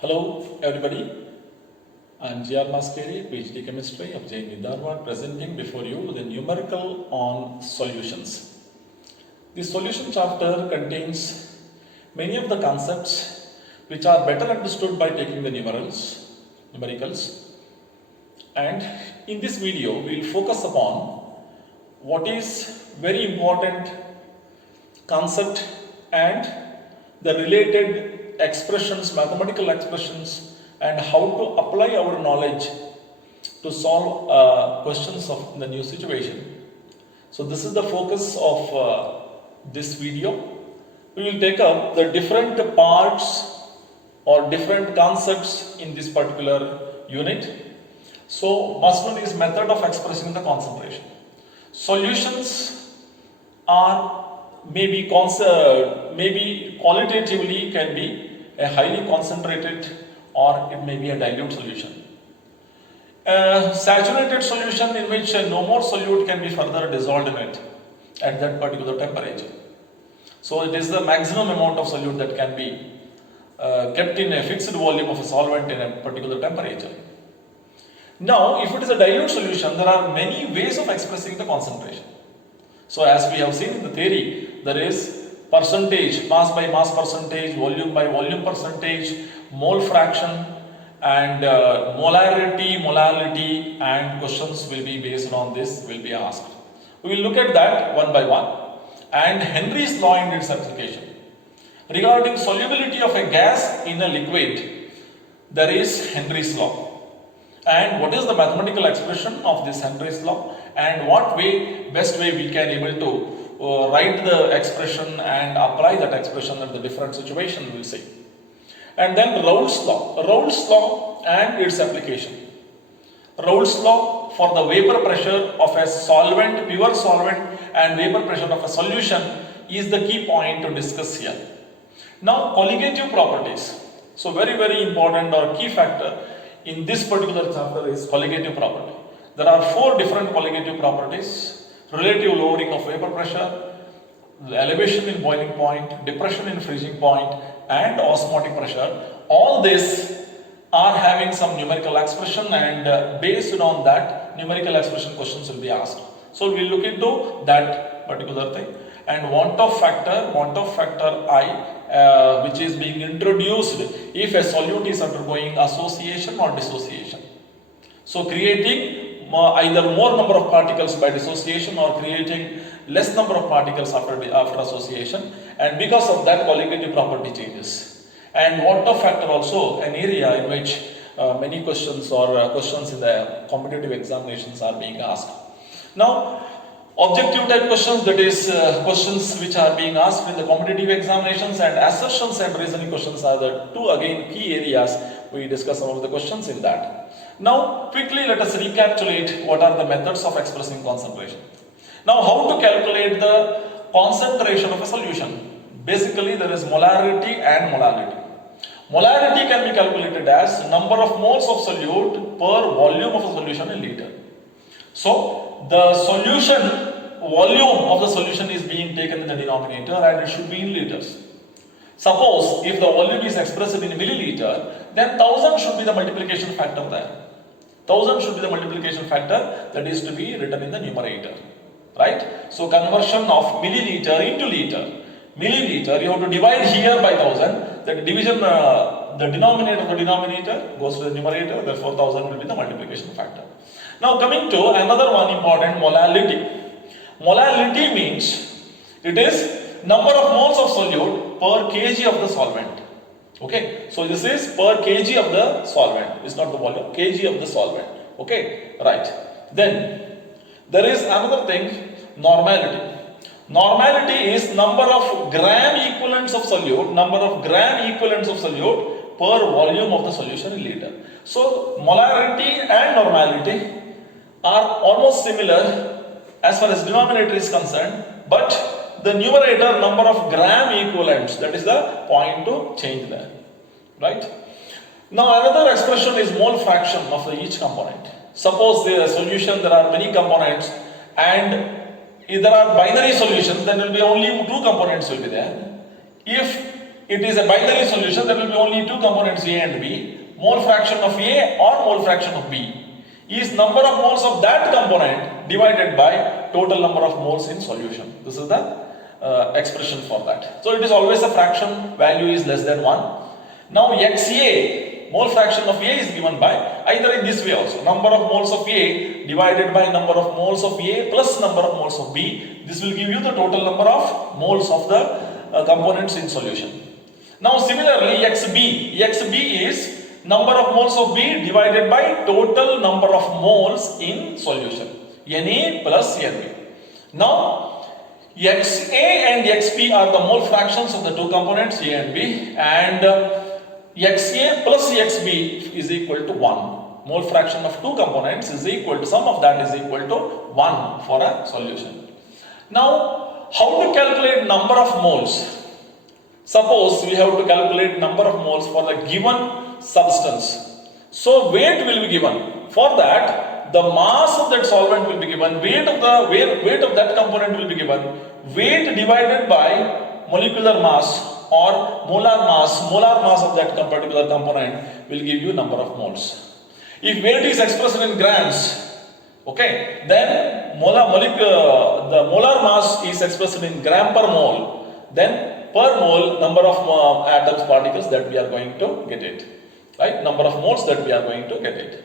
Hello everybody, I am G.R. Maskeri, PhD Chemistry of JNU Dharwad, presenting before you the numerical on solutions. The solution chapter contains many of the concepts which are better understood by taking the numericals, and in this video we will focus upon what is very important concept and the related expressions, mathematical expressions, and how to apply our knowledge to solve questions of the new situation. So this is the focus of this video. We will take up the different parts or different concepts in this particular unit. So first one is method of expressing the concentration. Solutions are maybe qualitatively can be a highly concentrated or it may be a dilute solution. A saturated solution in which no more solute can be further dissolved in it at that particular temperature. So it is the maximum amount of solute that can be kept in a fixed volume of a solvent in a particular temperature. Now, if it is a dilute solution, there are many ways of expressing the concentration. So as we have seen in the theory, there is percentage, mass by mass percentage, volume by volume percentage, mole fraction, and molality, and questions will be based on this, will be asked. We will look at that one by one. And Henry's law and its application. Regarding solubility of a gas in a liquid, there is Henry's law. And what is the mathematical expression of this Henry's law, and what best way we can able to write the expression and apply that expression at the different situation, we will see. And then Raoult's law and its application. Raoult's law for the vapor pressure of a solvent, pure solvent, and vapor pressure of a solution is the key point to discuss here. Now colligative properties. So very important or key factor in this particular chapter is colligative property. There are 4 different colligative properties: relative lowering of vapor pressure, elevation in boiling point, depression in freezing point, and osmotic pressure. All these are having some numerical expression, and based on that numerical expression questions will be asked. So we will look into that particular thing. And want of factor I, which is being introduced if a solute is undergoing association or dissociation. So creating either more number of particles by dissociation or creating less number of particles after association, and because of that colligative property changes. And want of factor also an area in which many questions or questions in the competitive examinations are being asked. Now objective type questions, that is questions which are being asked in the competitive examinations, and assertions and reasoning questions are the 2 again key areas. We discuss some of the questions in that. Now quickly let us recapitulate what are the methods of expressing concentration. Now how to calculate the concentration of a solution? Basically there is molarity and molality. Molarity can be calculated as number of moles of solute per volume of a solution in liter. So the solution volume of the solution is being taken in the denominator, and it should be in liters. Suppose if the volume is expressed in milliliter, then 1000 should be the multiplication factor there. 1000 should be the multiplication factor that is to be written in the numerator, right? So conversion of milliliter into liter. Milliliter, you have to divide here by 1000. The division, the denominator of the denominator goes to the numerator. Therefore 1000 will be the multiplication factor. Now coming to another one important, molality. Molality means it is number of moles of solute per kg of the solvent. Okay, so this is per kg of the solvent. It's not the volume, kg of the solvent. Okay, right. Then there is another thing, normality. Normality is number of gram equivalents of solute, per volume of the solution in liter. So molarity and normality are almost similar as far as denominator is concerned, but the numerator number of gram equivalents, that is the point to change there, right? Now another expression is mole fraction of each component. Suppose the solution there are many components, and if there are binary solutions, then will be only 2 components will be there. If it is a binary solution, there will be only two components A and B. Mole fraction of A or mole fraction of B is number of moles of that component divided by total number of moles in solution. This is the expression for that. So it is always a fraction, value is less than 1. Now XA, mole fraction of A is given by either in this way also, number of moles of A divided by number of moles of A plus number of moles of B. This will give you the total number of moles of the components in solution. Now similarly XB is number of moles of B divided by total number of moles in solution, Na plus Nb. Now XA and XB are the mole fractions of the two components A and B, and XA plus XB is equal to 1. Mole fraction of two components is equal to, sum of that is equal to 1 for a solution. Now how to calculate number of moles? Suppose we have to calculate number of moles for the given substance. So weight will be given. For that, the mass of that solvent will be given, weight of that component will be given, weight divided by molecular mass or molar mass of that particular component will give you number of moles. If weight is expressed in grams, okay, then the molar mass is expressed in gram per mole, then per mole number of atoms, particles that we are going to get it, right? Number of moles that we are going to get it.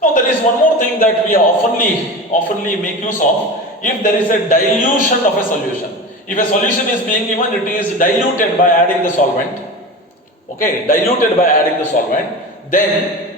Now there is one more thing that we oftenly make use of. If there is a dilution of a solution, if a solution is being given, it is diluted by adding the solvent, okay, diluted by adding the solvent, then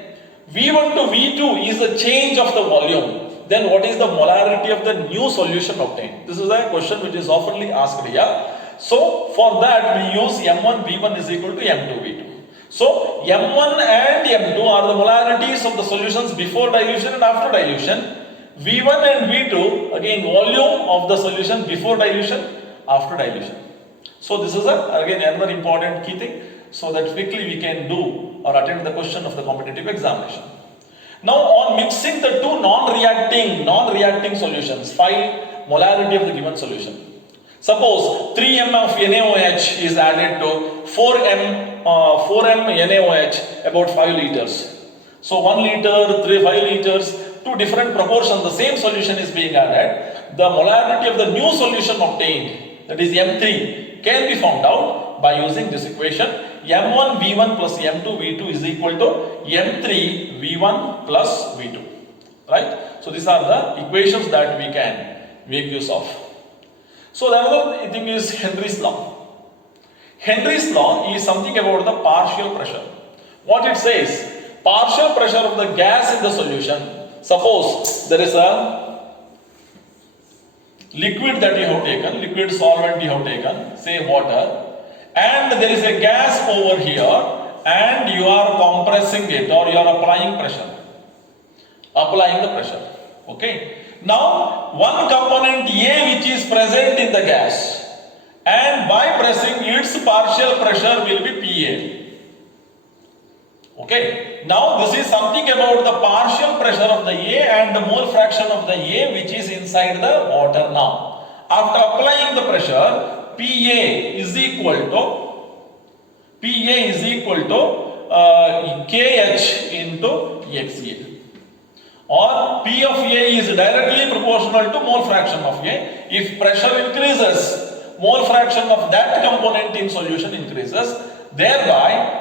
V1 to V2 is the change of the volume. Then what is the molarity of the new solution obtained? This is a question which is oftenly asked here. So for that we use M1 V1 is equal to M2 V2. So M1 and M2 are the molarities of the solutions before dilution and after dilution. V1 and V2 again volume of the solution before dilution, after dilution. So this is again another important key thing, so that quickly we can do or attend the question of the competitive examination. Now on mixing the two non-reacting solutions, find molarity of the given solution. Suppose 3m of NaOH is added to 4m NaOH, about 5 liters. So 1 liter, 5 liters, two different proportions, the same solution is being added. The molarity of the new solution obtained, that is M3, can be found out by using this equation. M1 V1 plus M2 V2 is equal to M3 V1 plus V2, right? So these are the equations that we can make use of. So the other thing is Henry's law. Henry's law is something about the partial pressure. What it says, partial pressure of the gas in the solution. Suppose there is a liquid that you have taken, liquid solvent you have taken, say water, and there is a gas over here, and you are compressing it or you are applying the pressure, okay. Now one component A which is present in the gas, and by pressing its partial pressure will be PA, okay. Now this is something about the partial pressure of the A and the mole fraction of the A which is inside the water. Now after applying the pressure, PA is equal to KH into XA, or P of A is directly proportional to mole fraction of A. If pressure increases, mole fraction of that component in solution increases, thereby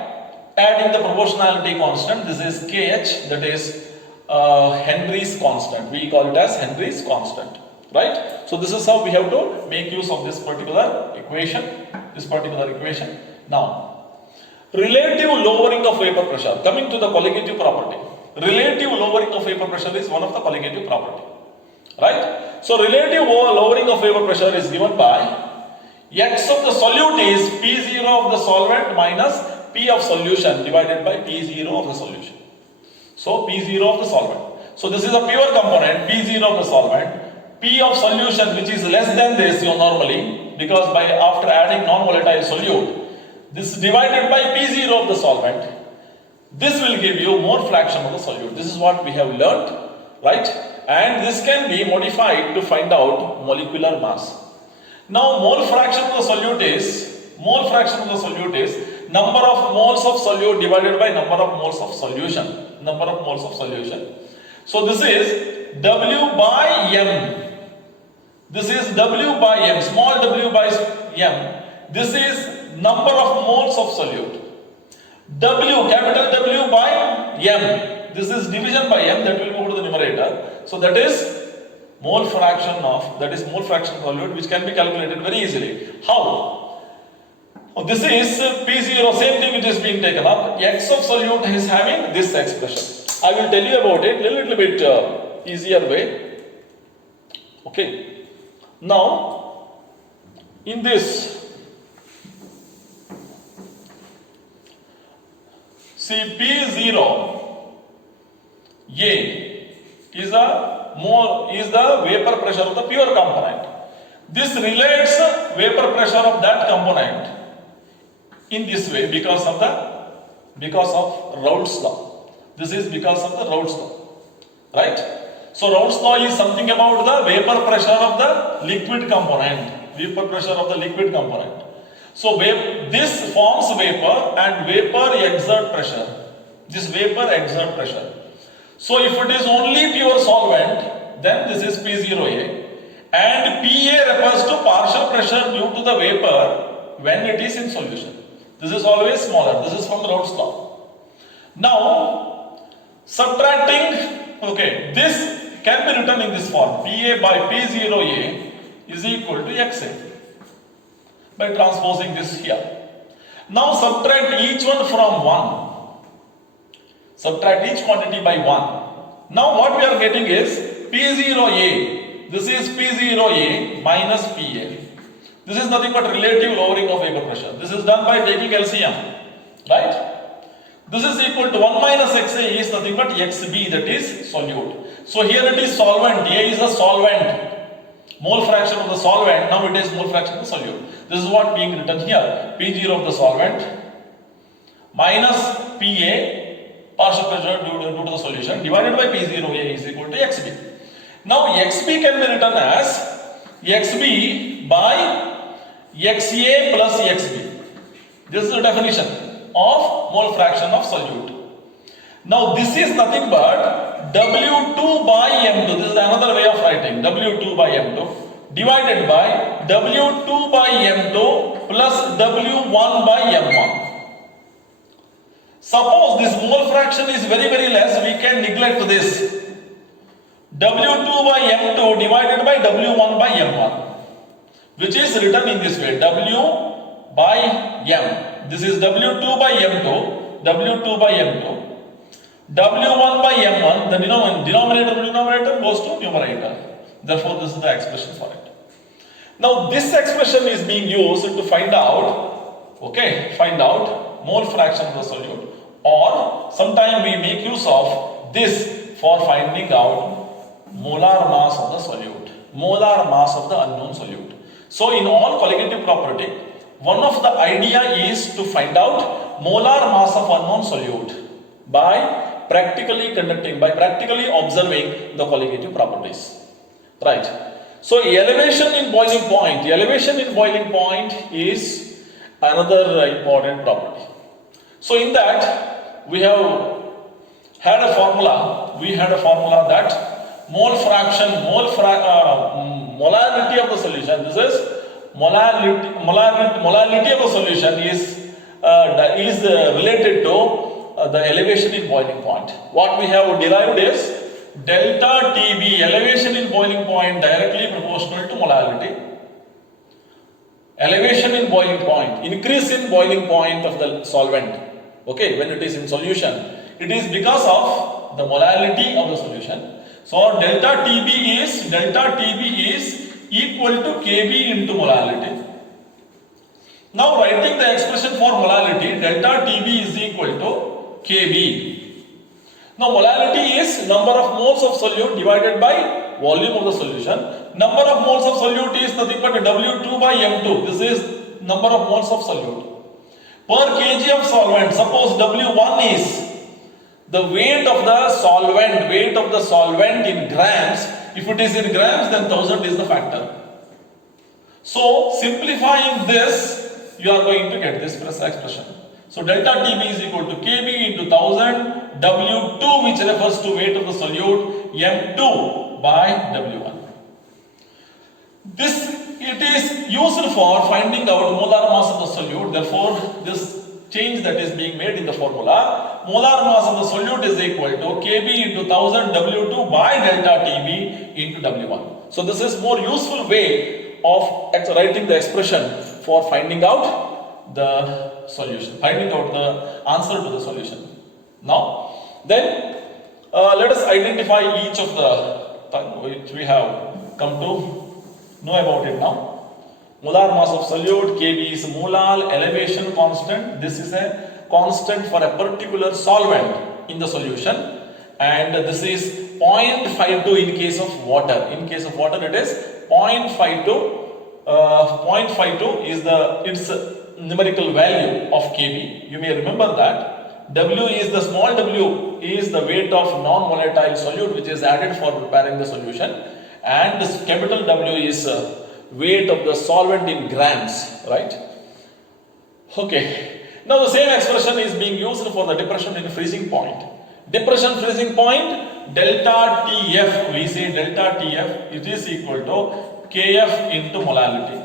adding the proportionality constant. This is KH, that is Henry's constant. We call it as Henry's constant, right? So this is how we have to make use of this particular equation. Now, relative lowering of vapor pressure. Coming to the colligative property. Relative lowering of vapor pressure is one of the colligative property, right? So relative lowering of vapor pressure is given by X of the solute is P0 of the solvent minus P of solution divided by P0 of the solution. So P0 of the solvent. So this is a pure component, P0 of the solvent. P of solution, which is less than this normally, because after adding non-volatile solute, this divided by P0 of the solvent, this will give you mole fraction of the solute. This is what we have learnt, right? And this can be modified to find out molecular mass. Now mole fraction of the solute is Mole fraction of the solute is number of moles of solute divided by number of moles of solution. Number of moles of solution. So this is W by M. This is W by M, small w by M. This is number of moles of solute. W, capital W by M. This is division by M, that will move to the numerator. So that is mole fraction of solute, which can be calculated very easily. How? This is P0, same thing it is being taken up. X of solute is having this expression. I will tell you about it a little bit easier way. Okay. Now, in this, see P0 A is the vapor pressure of the pure component. This relates vapor pressure of that component in this way because of Raoult's law. This is because of the Raoult's law, right? So Raoult's law is something about the vapor pressure of the liquid component. Vapor pressure of the liquid component. So this forms vapor and vapor exert pressure. This vapor exert pressure. So if it is only pure solvent, then this is P0A, and PA refers to partial pressure due to the vapor when it is in solution. This is always smaller. This is from Raoult's law. Now, subtracting, okay, this can be written in this form. PA by P0A is equal to XA by transposing this here. Now subtract each one from 1. Subtract each quantity by 1. Now what we are getting is P0A. This is P0A minus PA. This is nothing but relative lowering of vapor pressure. This is done by taking LCM. Right? This is equal to 1 minus XA is nothing but XB, that is solute. So here it is solvent. A is a solvent. Mole fraction of the solvent. Now it is mole fraction of the solute. This is what being written here. P0 of the solvent minus PA, partial pressure due to the solution, divided by P0A is equal to XB. Now XB can be written as XB by XA plus XB. This is the definition of mole fraction of solute. Now this is nothing but W2 by M2. This is another way of writing. W2 by M2 divided by W2 by M2 plus W1 by M1. Suppose this mole fraction is very less, we can neglect this. W2 by M2 divided by W1 by M1, which is written in this way, W by M. This is W2 by M2, W2 by M2, W1 by M1, the denominator goes to numerator. Therefore, this is the expression for it. Now, this expression is being used to find out, mole fraction of the solute, or sometime we make use of this for finding out molar mass of the solute, molar mass of the unknown solute. So in all colligative property, one of the idea is to find out molar mass of unknown solute by practically observing the colligative properties, right? So elevation in boiling point is another important property. So in that we have had a formula that molarity of the solution, this is molarity of the solution is related to the elevation in boiling point. What we have derived is delta TB, elevation in boiling point directly proportional to molarity. Elevation in boiling point, increase in boiling point of the solvent, okay, when it is in solution, it is because of the molarity of the solution. So delta TB is equal to Kb into molarity. Now writing the expression for molarity, delta TB is equal to Kb. Now molarity is number of moles of solute divided by volume of the solution. Number of moles of solute is nothing but W2 by M2. This is number of moles of solute. Per kg of solvent, suppose W1 is the weight of the solvent in grams. If it is in grams, then 1000 is the factor. So simplifying this, you are going to get this expression. So delta TB is equal to Kb into 1000 W2, which refers to weight of the solute, M2 by W1. It is used for finding out molar mass of the solute. Therefore, this change that is being made in the formula, molar mass of the solute is equal to Kb into 1000 W2 by delta TB into W1. So this is more useful way of writing the expression for finding out the solution, finding out the answer to the solution. Now, then let us identify each of the which we have come to know about it now. Molar mass of solute, Kb is molar elevation constant. This is a constant for a particular solvent in the solution, and this is 0.52 in case of water. In case of water, it is 0.52. 0.52 is its numerical value of Kb. You may remember that W is the small w is the weight of non-volatile solute which is added for preparing the solution, and this capital W is weight of the solvent in grams, right? Okay. Now the same expression is being used for the depression in freezing point. Depression freezing point, delta Tf, we say delta Tf, it is equal to Kf into molality.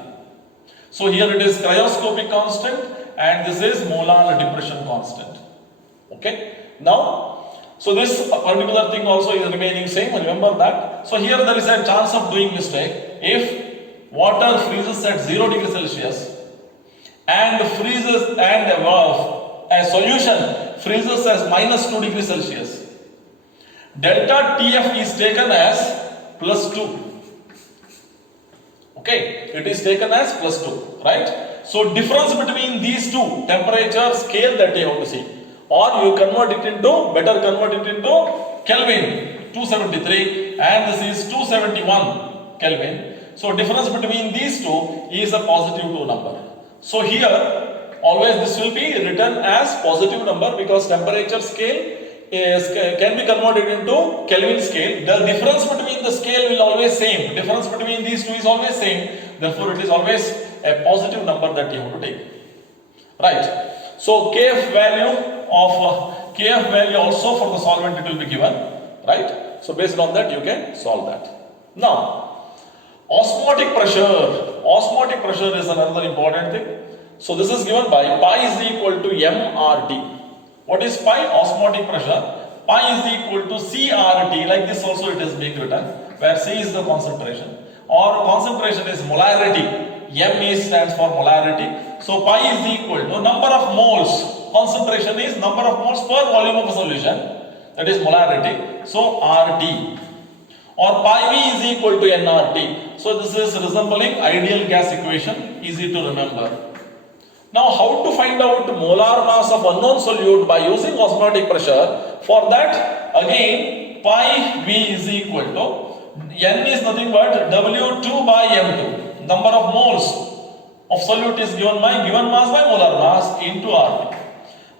So here it is cryoscopic constant and this is molar depression constant. Okay. Now, so this particular thing also is remaining same, remember that. So here there is a chance of doing mistake. If water freezes at 0 degree Celsius and a solution freezes as minus 2 degree Celsius, delta Tf is taken as plus 2. Okay, it is taken as plus 2, right? So difference between these two temperature scale that you have to see, or you convert it into, better convert it into Kelvin, 273, and this is 271 Kelvin. So difference between these two is a positive 2 number. So here always this will be written as positive number because temperature scale can be converted into Kelvin scale. The difference between the scale will always same. Difference between these two is always same. Therefore it is always a positive number that you have to take. Right. So Kf value also for the solvent it will be given. Right. So based on that you can solve that. Now, osmotic pressure. Osmotic pressure is another important thing. So this is given by pi is equal to mRT. What is pi? Osmotic pressure. Pi is equal to CRT. Like this also it is being written, where C is the concentration, or concentration is molarity. M stands for molarity. So pi is equal to number of moles. Concentration is number of moles per volume of a solution. That is molarity. So RT. Or pi V is equal to nRT. So this is resembling ideal gas equation. Easy to remember. Now how to find out molar mass of unknown solute by using osmotic pressure? For that, again pi V is equal to N is nothing but W2 by M2. Number of moles of solute is given mass by molar mass into RT.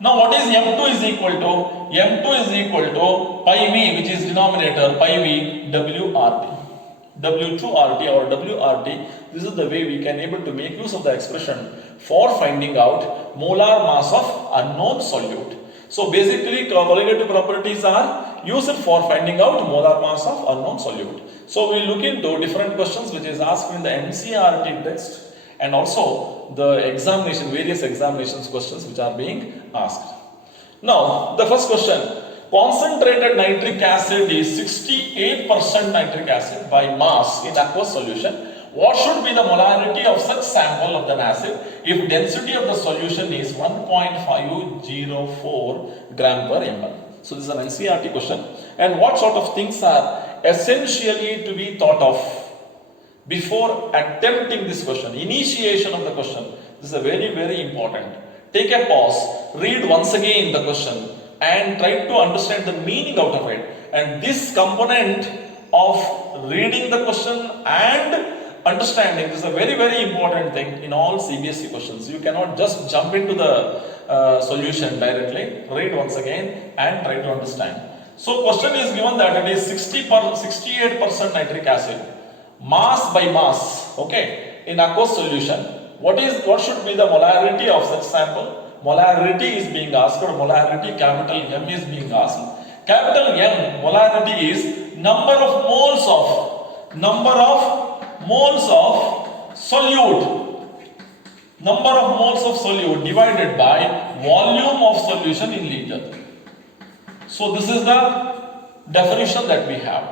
Now what is M2 is equal to? M2 is equal to pi V, which is denominator, pi V WRT. W2RT or WRT. This is the way we can able to make use of the expression for finding out molar mass of unknown solute. So basically colligative properties are used for finding out molar mass of unknown solute. So we look into different questions which is asked in the NCERT text and also the examination, various examinations questions which are being asked. Now the first question. Concentrated nitric acid is 68% nitric acid by mass in aqueous solution. What should be the molarity of such sample of the acid if density of the solution is 1.504 gram per ml? So this is an NCERT question. And what sort of things are essentially to be thought of before attempting this question? Initiation of the question. This is a very, very important. Take a pause, read once again the question and try to understand the meaning out of it. And this component of reading the question and understanding is a very, very important thing in all CBSE questions. You cannot just jump into the solution directly. Read once again and try to understand. So question is given that it is 68% nitric acid. Mass by mass, okay, in aqueous solution. What should be the molarity of such sample? Molarity is being asked, or molarity capital M is being asked. Capital M molarity is number of moles of solute. Number of moles of solute divided by volume of solution in liter. So this is the definition that we have.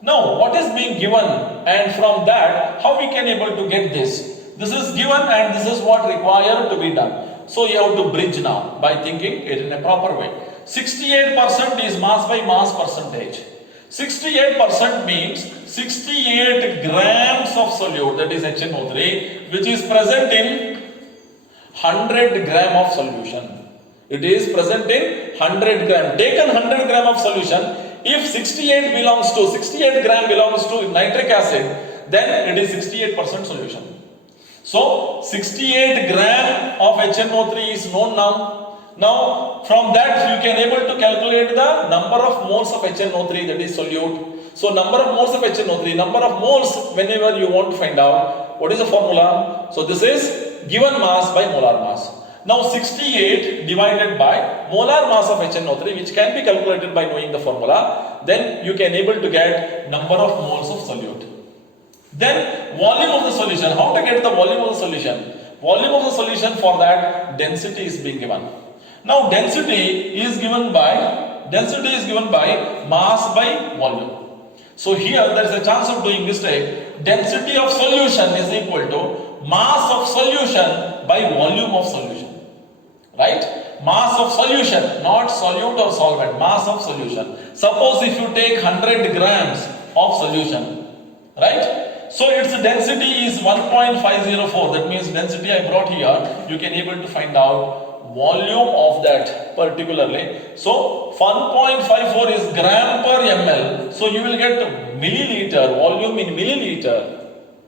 Now what is being given, and from that how we can able to get this? This is given and this is what required to be done. So you have to bridge now by thinking it in a proper way. 68% is mass by mass percentage. 68% means 68 grams of solute, that is HNO3, which is present in 100 gram of solution. It is present in 100 gram. Taken 100 gram of solution, if 68 gram belongs to nitric acid, then it is 68% solution. So 68 gram of HNO3 is known now. Now from that you can able to calculate the number of moles of HNO3, that is solute. So number of moles of HNO3, number of moles whenever you want to find out, what is the formula? So this is given mass by molar mass. Now 68 divided by molar mass of HNO3, which can be calculated by knowing the formula, then you can able to get number of moles of solute. Then volume of the solution. How to get the volume of the solution? Volume of the solution, for that density is being given. Now density is given by mass by volume. So here there is a chance of doing mistake. Density of solution is equal to mass of solution by volume of solution. Right? Mass of solution, not solute or solvent, mass of solution. Suppose if you take 100 grams of solution, right? So its density is 1.504. That means density I brought here. You can able to find out volume of that particularly. So 1.54 is gram per ml. So you will get milliliter, volume in milliliter.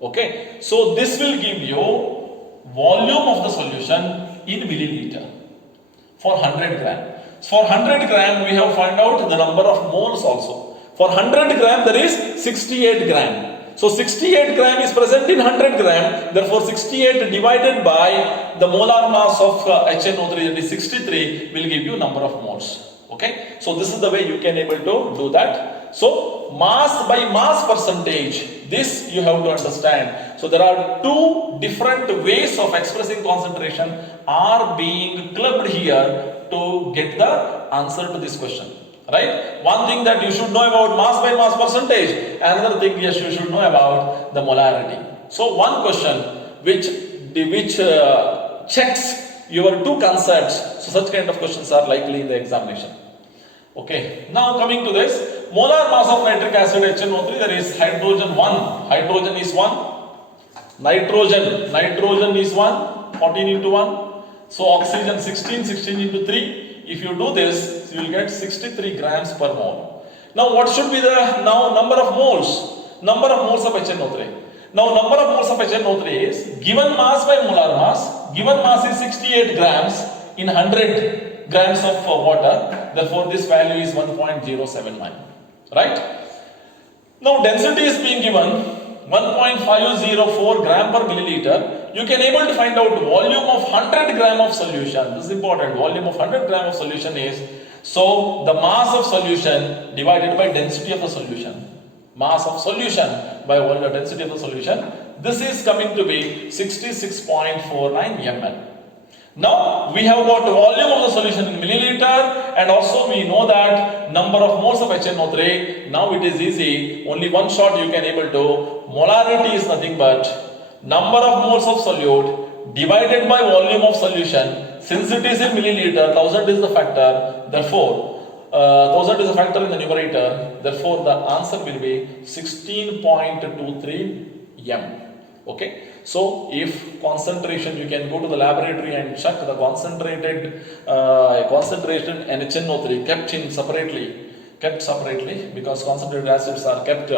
Okay. So this will give you volume of the solution in milliliter for 100 gram. For 100 gram we have found out the number of moles also. For 100 gram there is 68 gram. So 68 gram is present in 100 gram, therefore 68 divided by the molar mass of HNO3, that is 63, will give you number of moles. Okay, so this is the way you can able to do that. So mass by mass percentage, this you have to understand. So there are two different ways of expressing concentration are being clubbed here to get the answer to this question. Right? One thing that you should know about mass by mass percentage, another thing yes you should know about the molarity. So one question which checks your two concepts, so such kind of questions are likely in the examination. Okay, now coming to this, molar mass of nitric acid HNO3, there is hydrogen 1, hydrogen is 1, nitrogen is 1, 14 into 1, so oxygen 16 into 3. If you do this, you will get 63 grams per mole. Now what should be the number of moles? Number of moles of HNO3. Now number of moles of HNO3 is given mass by molar mass. Given mass is 68 grams in 100 grams of water. Therefore this value is 1.079. Right? Now density is being given 1.504 gram per milliliter. You can able to find out volume of 100 gram of solution. This is important. Volume of 100 gram of solution is, so the mass of solution divided by density of the solution. Mass of solution by the density of the solution. This is coming to be 66.49 ml. Now we have got volume of the solution in milliliter, and also we know that number of moles of HNO3. Now it is easy. Only one shot you can able to. Molarity is nothing but number of moles of solute divided by volume of solution. Since it is in milliliter, 1000 is the factor. Therefore, 1000 is a factor in the numerator. Therefore, the answer will be 16.23 m. Okay. So, if concentration, you can go to the laboratory and check the concentrated NHNO3 kept separately because concentrated acids are kept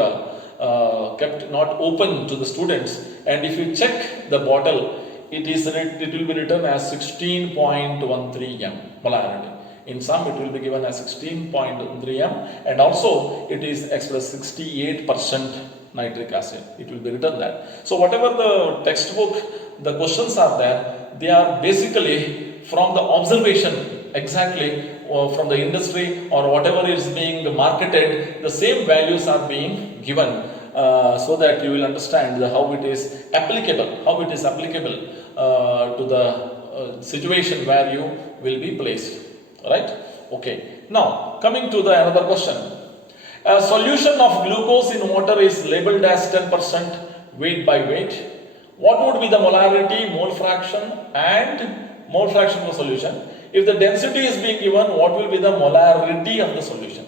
not open to the students, and if you check the bottle, it will be written as 16.13 m molarity. In some it will be given as 16.3 m, and also it is expressed 68% nitric acid. It will be written that. So whatever the textbook the questions are there, they are basically from the observation exactly from the industry or whatever is being marketed, the same values are being given so that you will understand how it is applicable, to the situation where you will be placed, right? Okay, now coming to the another question. A solution of glucose in water is labeled as 10% weight by weight. What would be the molarity, mole fraction and mole fraction of the solution? If the density is being given, what will be the molarity of the solution?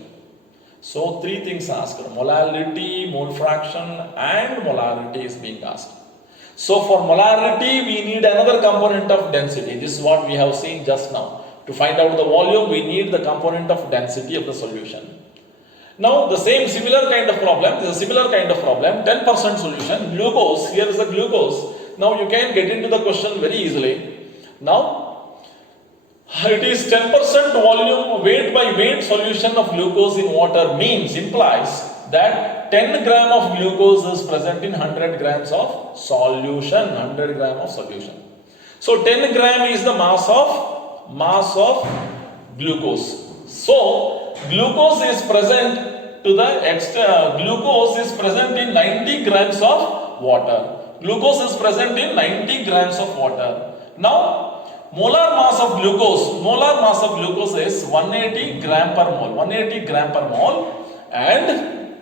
So three things asked: molality, mole fraction and molarity is being asked. So for molarity, we need another component of density. This is what we have seen just now. To find out the volume, we need the component of density of the solution. Now the similar kind of problem, 10% solution, glucose, here is the glucose. Now you can get into the question very easily. Now it is 10% volume weight by weight solution of glucose in water implies that 10 gram of glucose is present in 100 grams of solution, So 10 gram is the mass of glucose. So glucose is present in 90 grams of water. Now molar mass of glucose is 180 gram per mole, and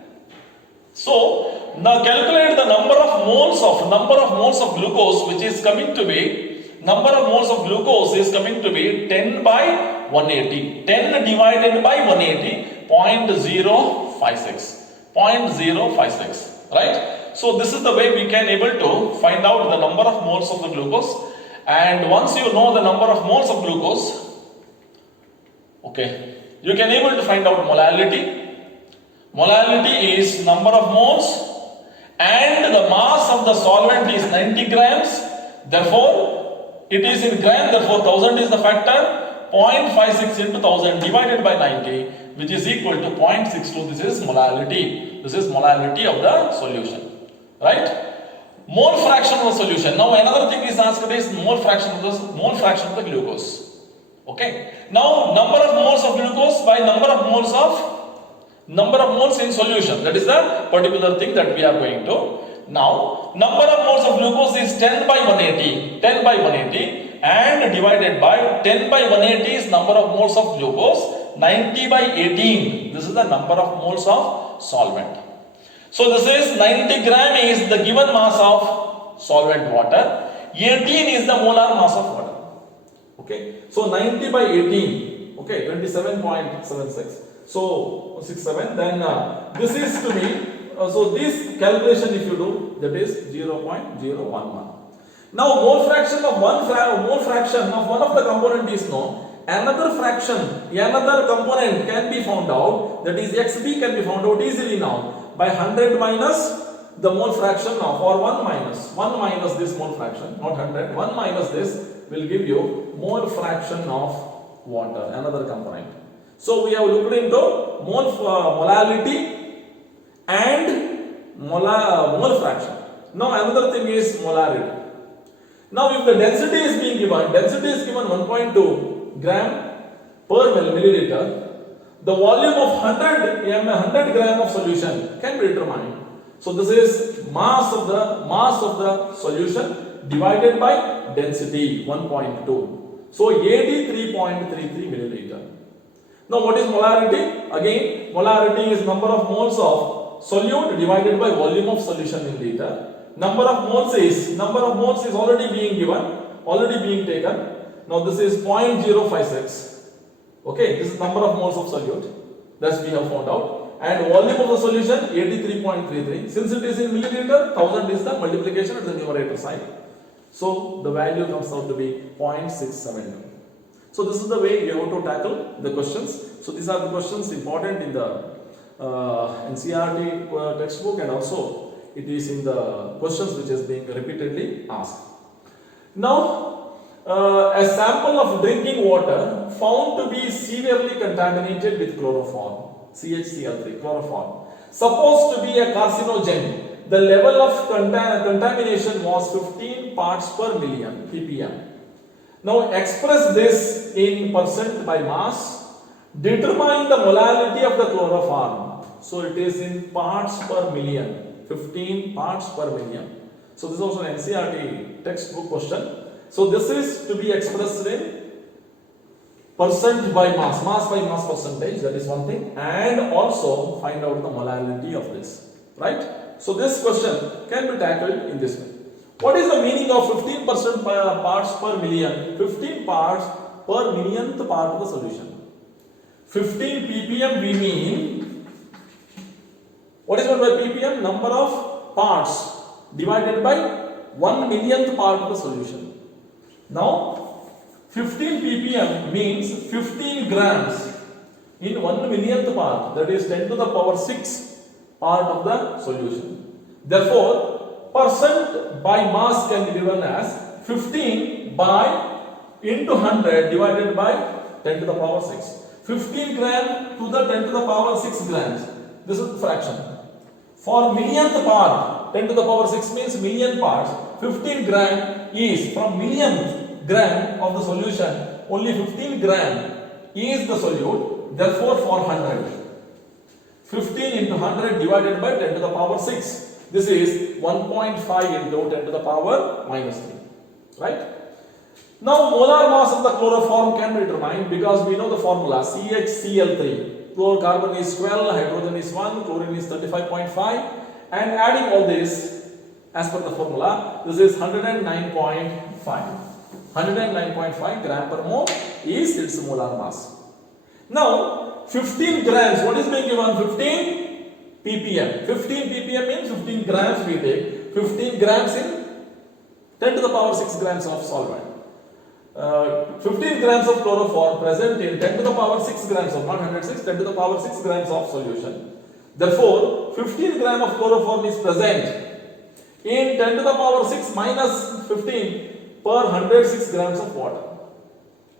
so now calculate the number of moles of glucose which is coming to be 10 by 180. 10 divided by 180, 0.056, right? So this is the way we can able to find out the number of moles of the glucose. And once you know the number of moles of glucose, okay, you can able to find out molality. Molality is number of moles, and the mass of the solvent is 90 grams. Therefore, it is in gram. Therefore, 1000 is the factor. 0.56 into 1000 divided by 90, which is equal to 0.62. This is molality. This is molality of the solution, right? Mole fraction of the solution. Now another thing is asked is mole fraction of the glucose. Okay. Now number of moles of glucose by number of moles in solution. That is the particular thing that we are going to. Now number of moles of glucose is 10 by 180. 10 by 180 and divided by 10 by 180 is number of moles of glucose. 90 by 18. This is the number of moles of solvent. So this is 90 gram is the given mass of solvent water. 18 is the molar mass of water. Okay. So 90 by 18. Okay. 27.76. So 67. Then this is to be. So this calculation if you do, that is 0.011. Now mole fraction of one of the component is known. Another component can be found out. That is XB can be found out easily now. By 100 minus the mole fraction of, or 1 minus this mole fraction, not 100, 1 minus this will give you mole fraction of water, another component. So we have looked into molality and mole fraction. Now another thing is molarity. Now if the density is being given, 1.2 gram per milliliter, the volume of 100 gram of solution can be determined. So this is mass of the solution divided by density 1.2. So AD 3.33 milliliter. Now what is molarity? Again, molarity is number of moles of solute divided by volume of solution in liter. Number of moles is already being given, already being taken. Now this is 0.056. Okay, this is number of moles of solute that we have found out, and volume of the solution 83.33. Since it is in milliliter, 1000 is the multiplication at the numerator side. So the value comes out to be 0.672. So this is the way you have to tackle the questions. So these are the questions important in the NCERT textbook, and also it is in the questions which is being repeatedly asked. Now a sample of drinking water found to be severely contaminated with chloroform, CHCl3, chloroform, supposed to be a carcinogen, the level of contamination was 15 parts per million ppm. Now express this in percent by mass. Determine the molality of the chloroform. So it is in parts per million, 15 parts per million. So this is also an NCERT textbook question. So this is to be expressed in percent by mass, mass by mass percentage, that is one thing, and also find out the molality of this, right? So this question can be tackled in this way. What is the meaning of 15% parts per million? 15 parts per millionth part of the solution. 15 ppm we mean, what is meant by ppm? Number of parts divided by 1 millionth part of the solution. Now 15 ppm means 15 grams in 1 millionth part, that is 10 to the power 6 part of the solution. Therefore, percent by mass can be given as 15 by into 100 divided by 10 to the power 6. 15 gram to the 10 to the power 6 grams. This is the fraction. For millionth part, 10 to the power 6 means million parts. 15 gram is from millionth gram of the solution. Only 15 gram is the solute. Therefore, for 100, 15 into 100 divided by 10 to the power 6. This is 1.5 into 10 to the power minus 3. Right? Now, molar mass of the chloroform can be determined because we know the formula CHCl3. Chlorocarbon is 12, hydrogen is 1, chlorine is 35.5, and adding all this as per the formula, this is 109.5. 109.5 gram per mole is its molar mass. Now, 15 grams, what is being given? 15 ppm. 15 ppm means 15 grams we take. 15 grams in 10 to the power 6 grams of solvent. 15 grams of chloroform present in 10 to the power 6 grams of 106, 10 to the power 6 grams of solution. Therefore, 15 gram of chloroform is present in 10 to the power 6 minus 15 per 106 grams of water.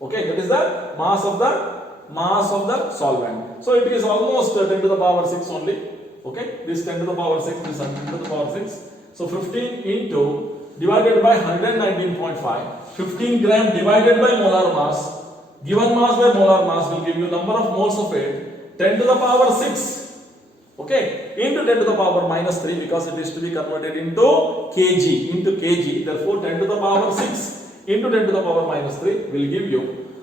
Okay, that is the mass of the solvent. So it is almost 10 to the power 6 only. Okay, this 10 to the power 6, this 10 to the power 6. So 15 into divided by 119.5. 15 gram divided by molar mass. Given mass by molar mass will give you number of moles of it. 10 to the power 6. Okay, into 10 to the power minus 3 because it is to be converted into kg. Into kg. Therefore, 10 to the power 6 into 10 to the power minus 3 will give you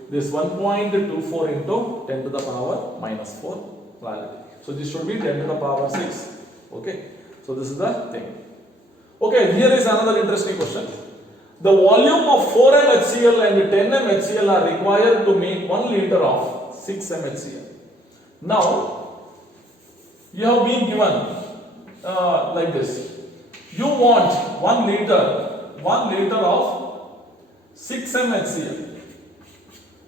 this 1.24 into 10 to the power minus 4 molarity. So this should be 10 to the power 6. Okay. So this is the thing. Okay, here is another interesting question. The volume of 4m HCl and 10m HCl are required to make 1 liter of 6m HCl. Now, you have been given like this. You want 1 liter of 6m HCl.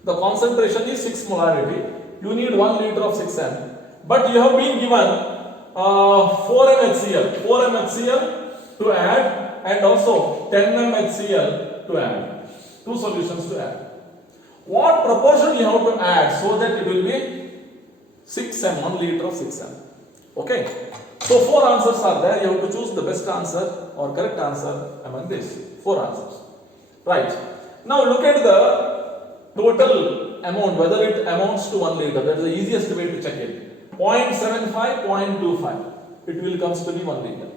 The concentration is 6 molarity. You need 1 liter of 6m. But you have been given 4m HCl to add and also 10m HCl to add. Two solutions to add. What proportion you have to add so that it will be 6m, 1 liter of 6m. Okay. So 4 answers are there. You have to choose the best answer or correct answer among these 4 answers. Right. Now look at the total amount, whether it amounts to 1 liter. That is the easiest way to check it. 0.75, 0.25. It will comes to be 1 liter.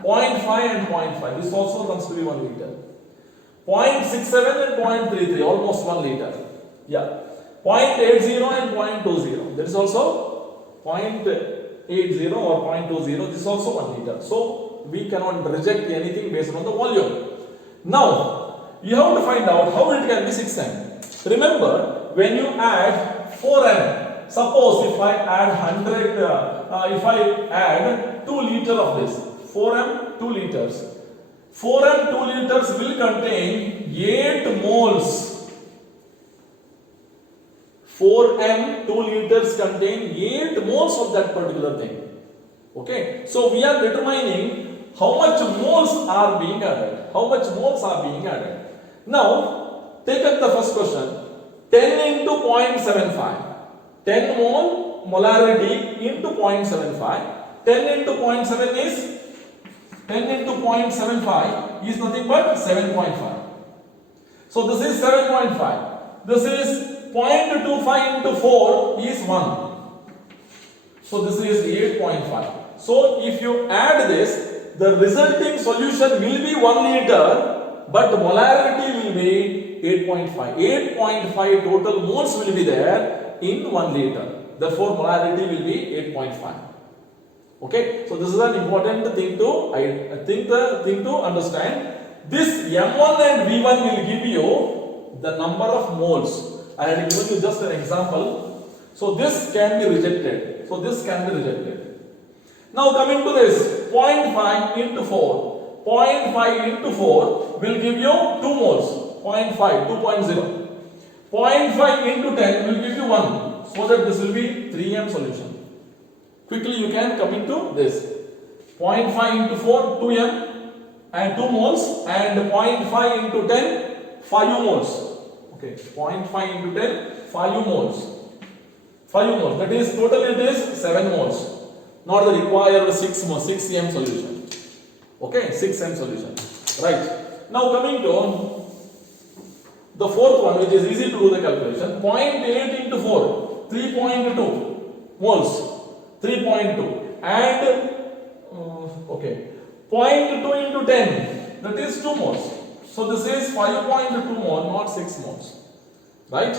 0.5 and 0.5. This also comes to be 1 liter. 0.67 and 0.33. Almost 1 liter. Yeah. 0.80 and 0.20. That is also 0.80 or 0.20. This is also 1 liter. So we cannot reject anything based on the volume. Now you have to find out how it can be 6m. Remember, when you add 4m. Suppose if I add 100, if I add 2 liters of this, 4m 2 liters. 4m 2 liters will contain 8 moles. 4m 2 liters contain 8 moles of that particular thing. Okay, so we are determining how much moles are being added. How much moles are being added. Now, take up the first question. 10 into 0.75. 10 mole molarity into 0.75. 10 into 0.7 is 10 into 0.75 is nothing but 7.5. So this is 7.5. This is 0.25 into 4 is 1. So this is 8.5. So if you add this, the resulting solution will be 1 liter, but the molarity will be 8.5. 8.5 total moles will be there in 1 liter. Therefore, molarity will be 8.5. Okay, so this is an important thing to understand. This M1 and V1 will give you the number of moles. I had given you just an example. So this can be rejected. So this can be rejected. Now coming to this 0.5 into 4. 0.5 into 4 will give you 2 moles. 0.5, 2.0. 0.5 into 10 will give you 1. So that this will be 3M solution. Quickly you can come into this. 0.5 into 4, 2M and 2 moles, and 0.5 into 10, 5 moles. Okay, 0.5 into 10, 5 moles. 5 moles. That is total it is 7 moles. Not the required 6 moles, 6M solution. Okay, 6M solution. Right. Now coming to the fourth one, which is easy to do the calculation. 0.8 into 4, 3.2 moles. 3.2 and okay, 0.2 into 10, that is 2 moles. So this is 5.2 mole, not 6 moles, right?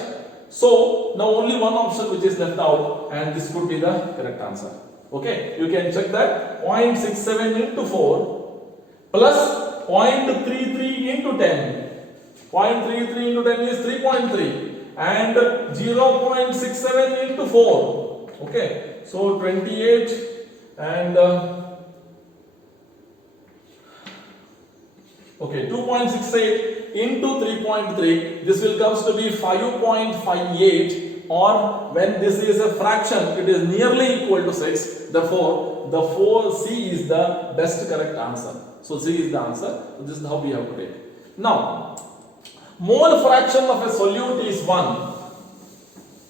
So now only one option which is left out, and this could be the correct answer. Okay, you can check that. 0.67 into 4 plus 0.33 into 10. 0.33 into 10 is 3.3 and 0.67 into 4. Okay. So 28 and okay, 2.68 into 3.3, this will comes to be 5.58, or when this is a fraction, it is nearly equal to 6. Therefore, the 4C is the best correct answer. So C is the answer. So this is how we have to take. Now, mole fraction of a solute is 1.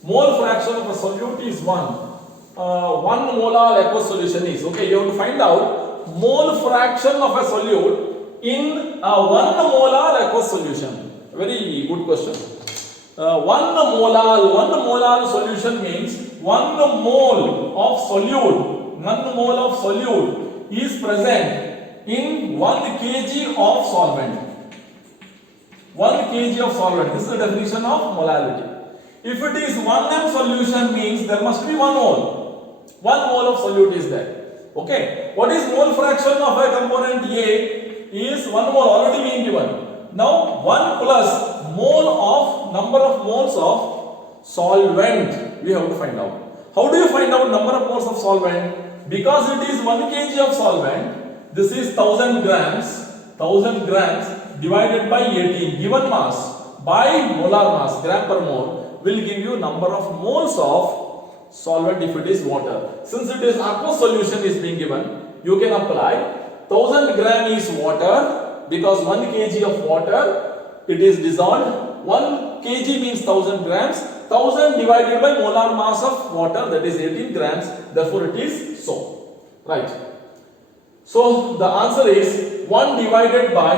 Mole fraction of a solute is 1. 1 molar aqueous solution is, okay, you have to find out mole fraction of a solute in a 1 molar aqueous solution. Very good question. 1 molar solution means 1 mole of solute. 1 mole of solute is present in 1 kg of solvent. 1 kg of solvent. This is the definition of molarity. If it is 1M solution means there must be 1 mole. 1 mole of solute is there. Okay. What is mole fraction of a component A? Is 1 mole already being given. Now 1 plus mole of number of moles of solvent we have to find out. How do you find out number of moles of solvent? Because it is 1 kg of solvent. This is 1000 grams. 1000 grams divided by 18 given mass by molar mass, gram per mole, will give you number of moles of solvent if it is water. Since it is aqueous solution is being given, you can apply 1000 gram is water, because 1 kg of water it is dissolved. 1 kg means 1000 grams. 1000 divided by molar mass of water, that is 18 grams. Therefore it is so. Right. So the answer is 1 divided by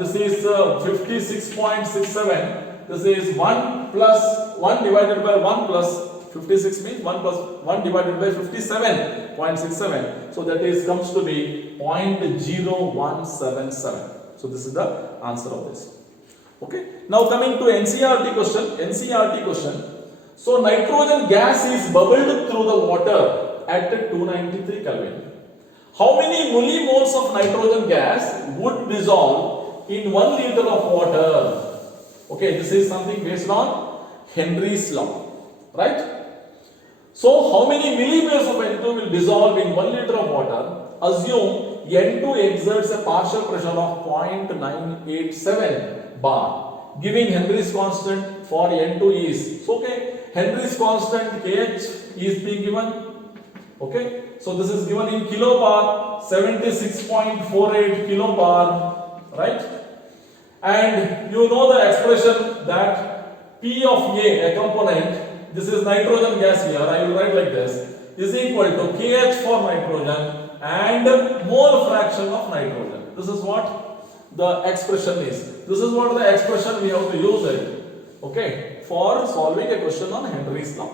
this is 56.67. This is 1 plus 1 divided by 1 plus 56 means 1 plus 1 divided by 57.67. So that is comes to be 0.0177. So this is the answer of this. Okay. Now coming to NCERT question. So nitrogen gas is bubbled through the water at 293 Kelvin. How many millimoles of nitrogen gas would dissolve in 1 liter of water? Okay, this is something based on Henry's law, right? So, how many millimoles of N2 will dissolve in 1 liter of water? Assume N2 exerts a partial pressure of 0.987 bar, giving Henry's constant for N2 is, so okay, Henry's constant Kh is being given, okay? So, this is given in kilobar, 76.48 kilobar, right? And you know the expression that P of A component, this is nitrogen gas here, I will write like this, is equal to Kh for nitrogen and mole fraction of nitrogen. This is what the expression is. This is what the expression we have to use it, okay, for solving a question on Henry's law.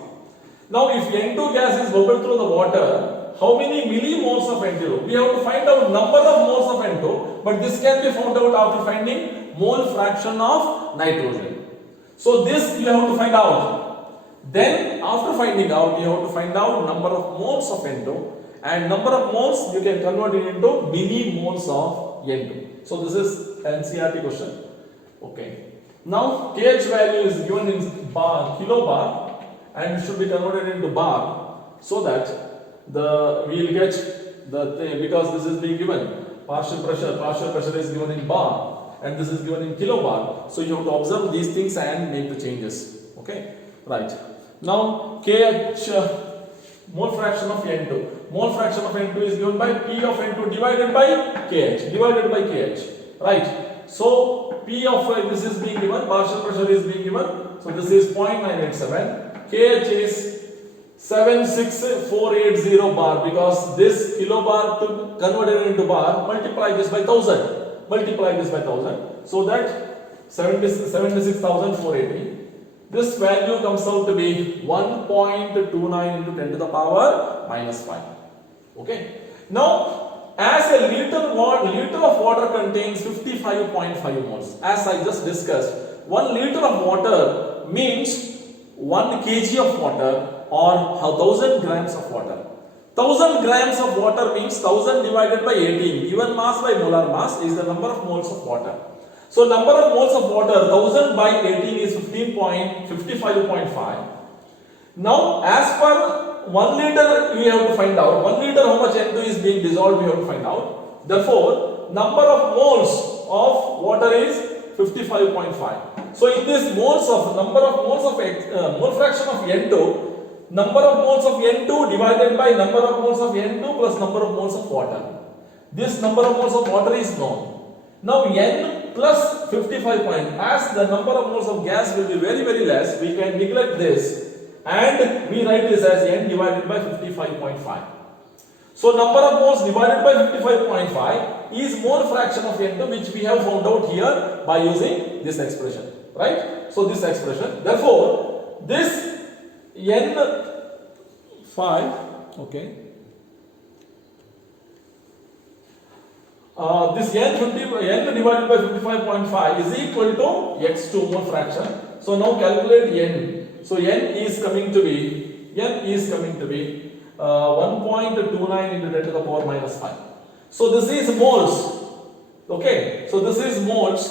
Now, if N2 gas is bubbled through the water, how many millimoles of N2? We have to find out number of moles of N2, but this can be found out after finding mole fraction of nitrogen. So this you have to find out. Then after finding out, you have to find out number of moles of N2, and number of moles you can convert it into millimoles of N2. So this is NCERT question. Okay. Now KH value is given in bar, kilobar, and it should be converted into bar, so that we will get the thing, because this is being given partial pressure is given in bar, and this is given in kilobar. So you have to observe these things and make the changes. Okay, right. Now KH mole fraction of N2. Mole fraction of N2 is given by P of N2 divided by KH. Right. So P of this is being given, partial pressure is being given. So this is 0.987. KH is 76480 bar, because this kilobar to convert it into bar, multiply this by 1000. So that 76,480. This value comes out to be 1.29 into 10 to the power minus 5. Okay. Now, as a liter of water contains 55.5 moles, as I just discussed, 1 liter of water means 1 kg of water or 1000 grams of water. 1000 grams of water means 1000 divided by 18. Given mass by molar mass is the number of moles of water. So number of moles of water 1000 by 18 is 55.5. Now as per 1 liter we have to find out 1 liter how much N2 is being dissolved, we have to find out. Therefore number of moles of water is 55.5. So in this moles of mole fraction of N2, number of moles of N2 divided by number of moles of N2 plus number of moles of water. This number of moles of water is known. Now N plus 55 as the number of moles of gas will be very less, we can neglect this and we write this as N divided by 55.5. So number of moles divided by 55.5 is mole fraction of N2, which we have found out here by using this expression, right? So this expression, therefore this N5, okay, this N divided by 55.5 is equal to X2 mole fraction. So now calculate N. So N is coming to be 1.29 into 10 to the power minus 5. So this is moles. Okay, so this is moles,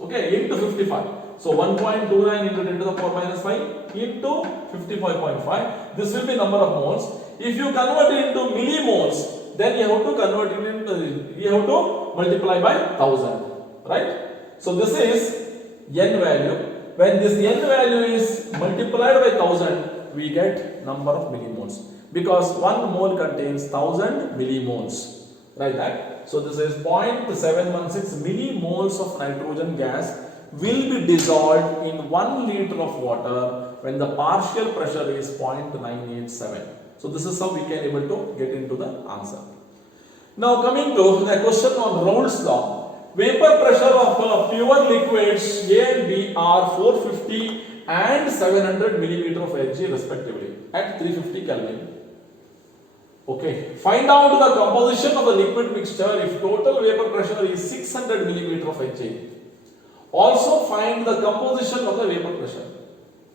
okay, into 55. So 1.29 into 10 to the power minus 5 into 55.5. This will be number of moles. If you convert it into millimoles, then you have to convert it into, you have to multiply by 1000, right? So this is N value. When this N value is multiplied by 1000, we get number of millimoles, because 1 mole contains 1000 millimoles, right? So this is 0.716 millimoles of nitrogen gas will be dissolved in 1 liter of water when the partial pressure is 0.987. So this is how we can able to get into the answer. Now coming to the question on Raoult's law. Vapor pressure of pure liquids A and B are 450 and 700 millimeter of Hg respectively at 350 Kelvin. Okay, find out the composition of the liquid mixture if total vapor pressure is 600 millimeter of Hg. Also find the composition of the vapor pressure.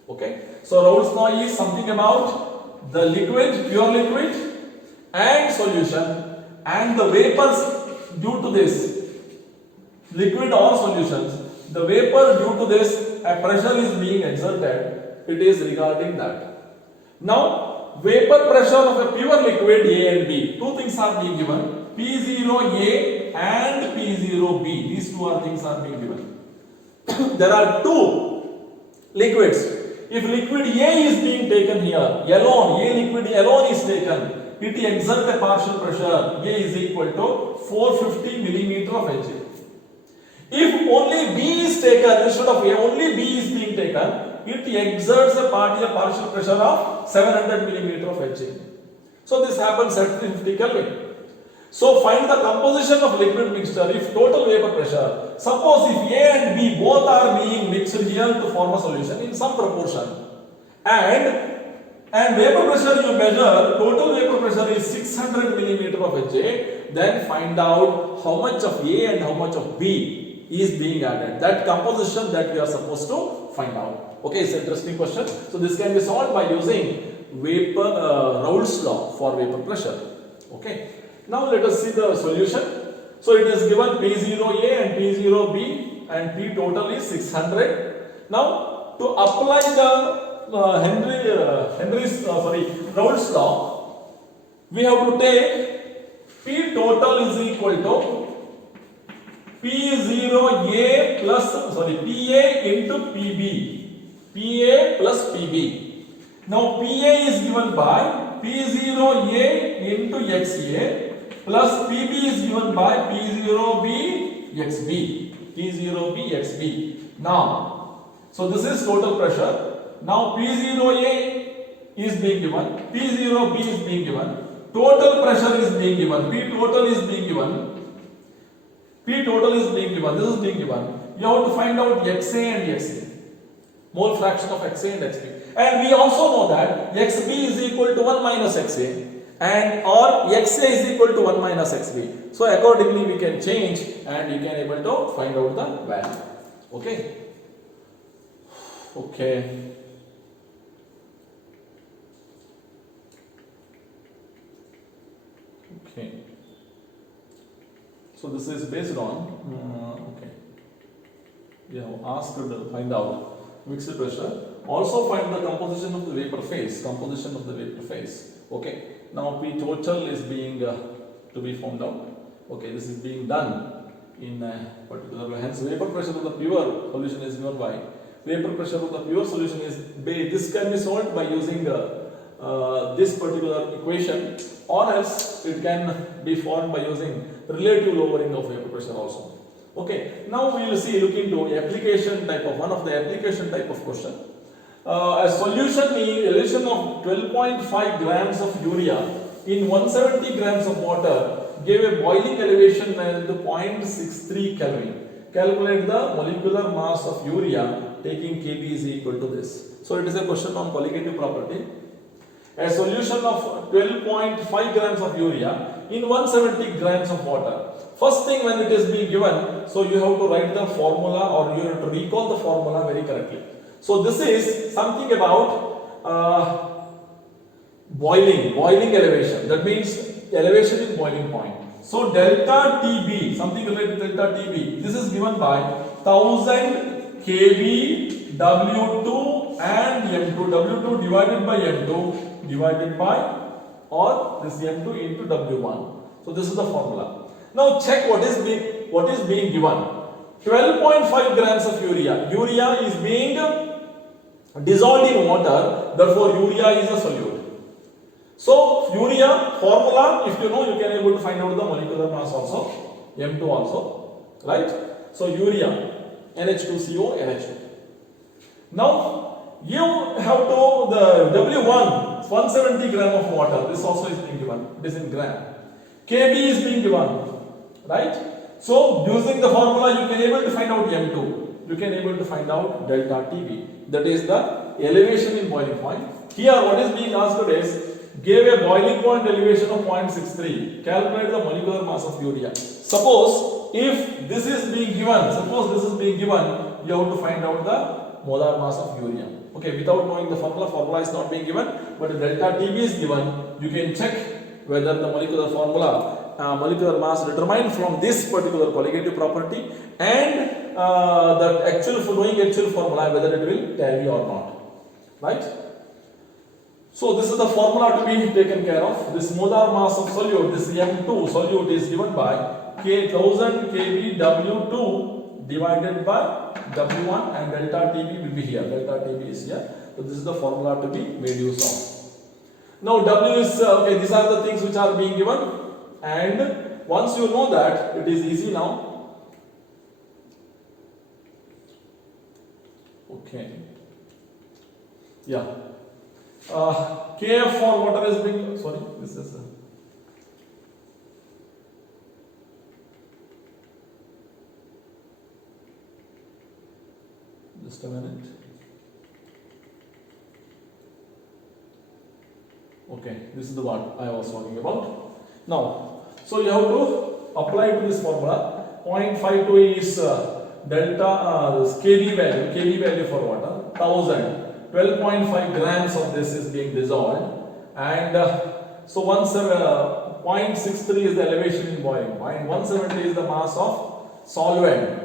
Okay, so Raoult's law is something about the liquid, pure liquid and solution, and the vapors due to this liquid or solutions, the vapor due to this a pressure is being exerted, it is regarding that. Now vapor pressure of a pure liquid A and B, two things are being given, P0A and P0B, these two things are being given. There are two liquids. If liquid A is being taken here, alone, A liquid alone is taken, it exerts a partial pressure, A is equal to 450 millimeter of Hg. If only B is taken, instead of A, only B is being taken, it exerts a partial pressure of 700 millimeter of Hg. So this happens at 350 Kelvin. So find the composition of liquid mixture if total vapor pressure. Suppose if A and B both are being mixed here to form a solution in some proportion, and vapor pressure you measure, total vapor pressure is 600 millimeter of HA, then find out how much of A and how much of B is being added. That composition that we are supposed to find out. Okay, it's an interesting question. So this can be solved by using Raoult's law for vapor pressure. Okay. Now let us see the solution. So it is given P0A and P0B and P total is 600. Now to apply the Raoult's law, we have to take P total is equal to P0A plus PA into PB. PA plus PB. Now PA is given by P0A into XA plus PB is given by P0B XB. P0B XB. Now, so this is total pressure. Now P0A is being given, P0B is being given, total pressure is being given, P total is being given, P total is being given, this is being given. You have to find out XA and XB, mole fraction of XA and XB. And we also know that XB is equal to 1 minus XA and or XA is equal to 1 minus XB. So accordingly we can change and you can able to find out the value. Okay. Okay. Okay. So this is based on okay. We have asked to find out mixed pressure. Also find the composition of the vapor phase. Composition of the vapor phase. Okay. Now P total is being to be found out. Okay, this is being done in a particular way. Hence, vapor pressure of the pure solution is given by vapor pressure of the pure solution is this can be solved by using this particular equation, or else it can be formed by using relative lowering of vapor pressure also. Okay, now we will see look into application type of one of the application type of question. A solution of 12.5 grams of urea in 170 grams of water gave a boiling elevation at 0.63 Kelvin. Calculate the molecular mass of urea taking Kb is equal to this. So it is a question on colligative property. A solution of 12.5 grams of urea in 170 grams of water. First thing when it is being given, so you have to write the formula or you have to recall the formula very correctly. So this is something about boiling elevation. That means elevation in boiling point. So delta TB, something related to delta TB. This is given by 1000 kb W2 and M2. W2 divided by M2 divided by or this M2 into W1. So this is the formula. Now check what is being given. 12.5 grams of urea. Urea is being dissolved in water, therefore urea is a solute. So urea formula, if you know, you can able to find out the molecular mass also, M2 also, right? So urea, NH2CO, NH2. Now you have to the W1, 170 gram of water. This also is being given. It is in gram. Kb is being given, right? So using the formula, you can able to find out M2. You can able to find out delta TB. That is the elevation in boiling point. Here, what is being asked is give a boiling point elevation of 0.63. Calculate the molecular mass of urea. Suppose if this is being given, you have to find out the molar mass of urea. Okay, without knowing the formula is not being given, but delta TB is given. You can check whether the molecular mass determined from this particular colligative property and the actual formula whether it will tally or not, right? So this is the formula to be taken care of. This molar mass of solute, this M2 solute is given by 1000 kb W2 divided by W1 and delta TB will be here. Delta TB is here. So this is the formula to be made use of. Now W is okay. These are the things which are being given, and once you know that, it is easy now. Okay. Yeah. Kf for water is being, sorry, this is Just a minute. Okay, this is the what I was talking about. Now, so you have to apply to this formula. 0.52 is delta this kb value for water, 1000. 12.5 grams of this is being dissolved, and so 0.63 is the elevation in boiling point, 170 is the mass of solvent.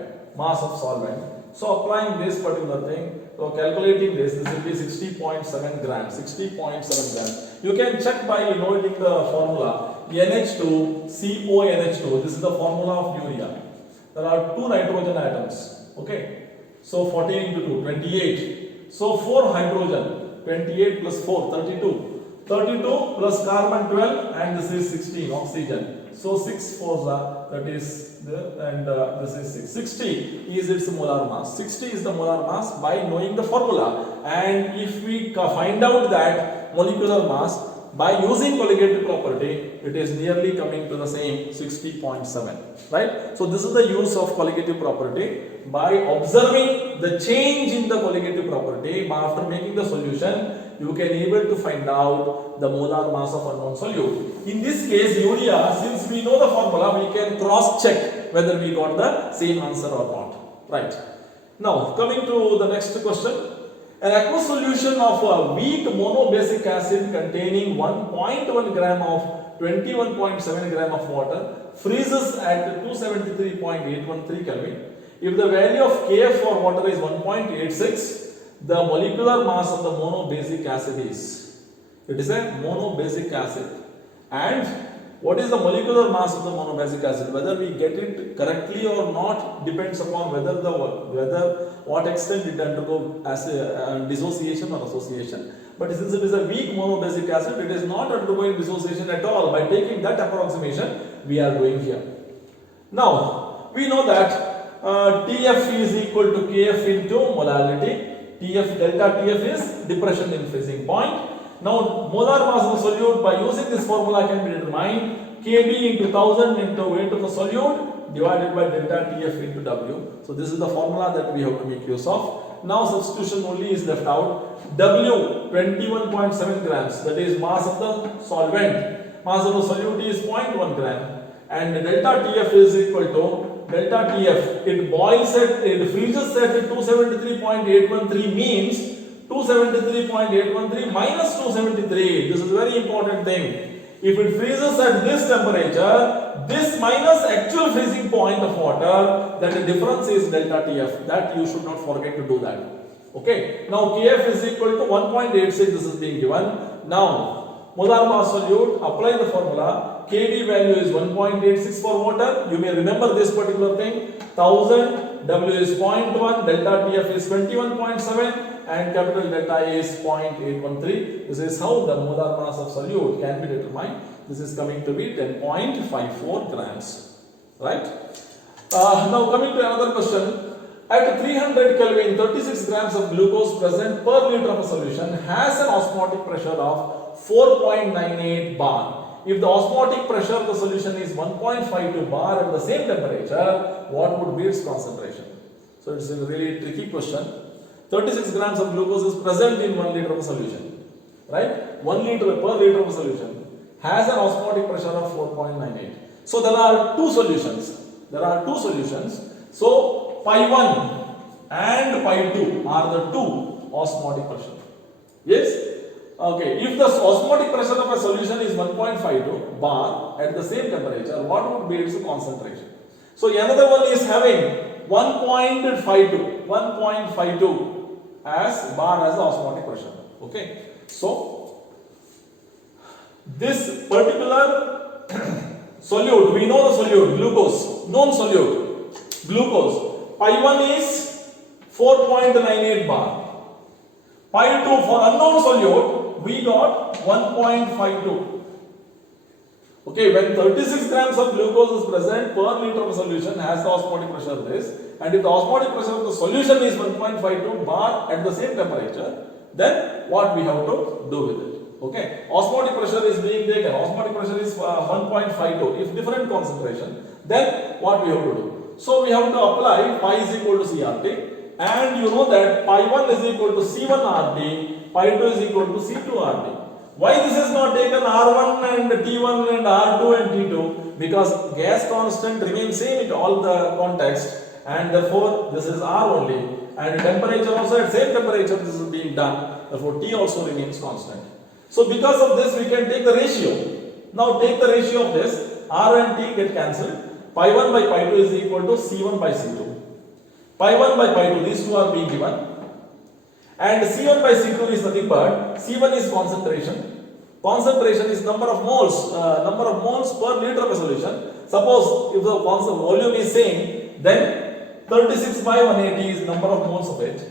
So applying this particular thing, so calculating this will be 60.7 grams. 60.7 grams. You can check by noting the formula NH2 CONH2. This is the formula of urea. There are 2 nitrogen atoms. Okay. So 14 into 2, 28. So 4 hydrogen. 28 plus 4, 32. 32 plus carbon 12, and this is 16 oxygen. So 6 4s are, that is this is 6. 60 is its molar mass. 60 is the molar mass by knowing the formula. And if we find out that molecular mass by using colligative property, it is nearly coming to the same 60.7, right? So this is the use of colligative property. By observing the change in the colligative property after making the solution, you can able to find out the molar mass of unknown solute. In this case, urea, since we know the formula, we can cross check whether we got the same answer or not, right? Now coming to the next question. An aqueous solution of a weak monobasic acid containing 1.1 gram of 21.7 gram of water freezes at 273.813 Kelvin. If the value of Kf for water is 1.86, the molecular mass of the monobasic acid is, it is a monobasic acid. And what is the molecular mass of the monobasic acid? Whether we get it correctly or not depends upon whether what extent it undergo dissociation or association. But since it is a weak monobasic acid, it is not undergoing dissociation at all. By taking that approximation, we are doing here. Now we know that TF is equal to Kf into molality. Delta TF is depression in freezing point. Now molar mass of the solute by using this formula can be determined. Kb into 1000 into weight of the solute divided by delta TF into W. So this is the formula that we have to make use of. Now substitution only is left out. W 21.7 grams, that is mass of the solvent. Mass of the solute is 0.1 gram, and delta TF is equal to delta TF. It boils at, it freezes at 273.813 means 273.813 minus 273. This is a very important thing. If it freezes at this temperature, this minus actual freezing point of water, that the difference is delta TF. That you should not forget to do that. Okay. Now Kf is equal to 1.86. This is being given. Now molar mass solute. Apply the formula. Kb value is 1.86 for water. You may remember this particular thing. 1000. W is 0.1. Delta TF is 21.7. And capital delta is 0.813. This is how the molar mass of solute can be determined. This is coming to be 10.54 grams. Right? Now coming to another question. At 300 Kelvin, 36 grams of glucose present per liter of a solution has an osmotic pressure of 4.98 bar. If the osmotic pressure of the solution is 1.52 bar at the same temperature, what would be its concentration? So it's a really tricky question. 36 grams of glucose is present in 1 liter of a solution, right? 1 liter per liter of a solution has an osmotic pressure of 4.98. So there are two solutions. So pi 1 and pi 2 are the two osmotic pressure. Yes? Okay. If the osmotic pressure of a solution is 1.52 bar at the same temperature, what would be its concentration? So another one is having 1.52 as bar as the osmotic pressure. Okay. So this particular solute, we know the solute, glucose, known solute, glucose. Pi 1 is 4.98 bar. Pi 2 for unknown solute, we got 1.52. Okay, when 36 grams of glucose is present per liter of solution has the osmotic pressure this, and if the osmotic pressure of the solution is 1.52 bar at the same temperature, then what we have to do with it? Okay, osmotic pressure is being taken, osmotic pressure is 1.52, if different concentration, then what we have to do? So we have to apply pi is equal to CRT. and you know that pi 1 is equal to C1 RT, pi 2 is equal to C2 RT. Why this is not taken R1 and T1 and R2 and T2? Because gas constant remains same in all the context, and therefore this is R only, and temperature also at same temperature this is being done, therefore T also remains constant. So because of this we can take the ratio. Now take the ratio of this, R and T get cancelled, pi 1 by pi 2 is equal to C1 by C2. Pi 1 by pi 2, these two are being given, and C1 by C2 is nothing but, C1 is concentration is number of moles per liter of a solution. Suppose if the volume is same, then 36 by 180 is number of moles of it,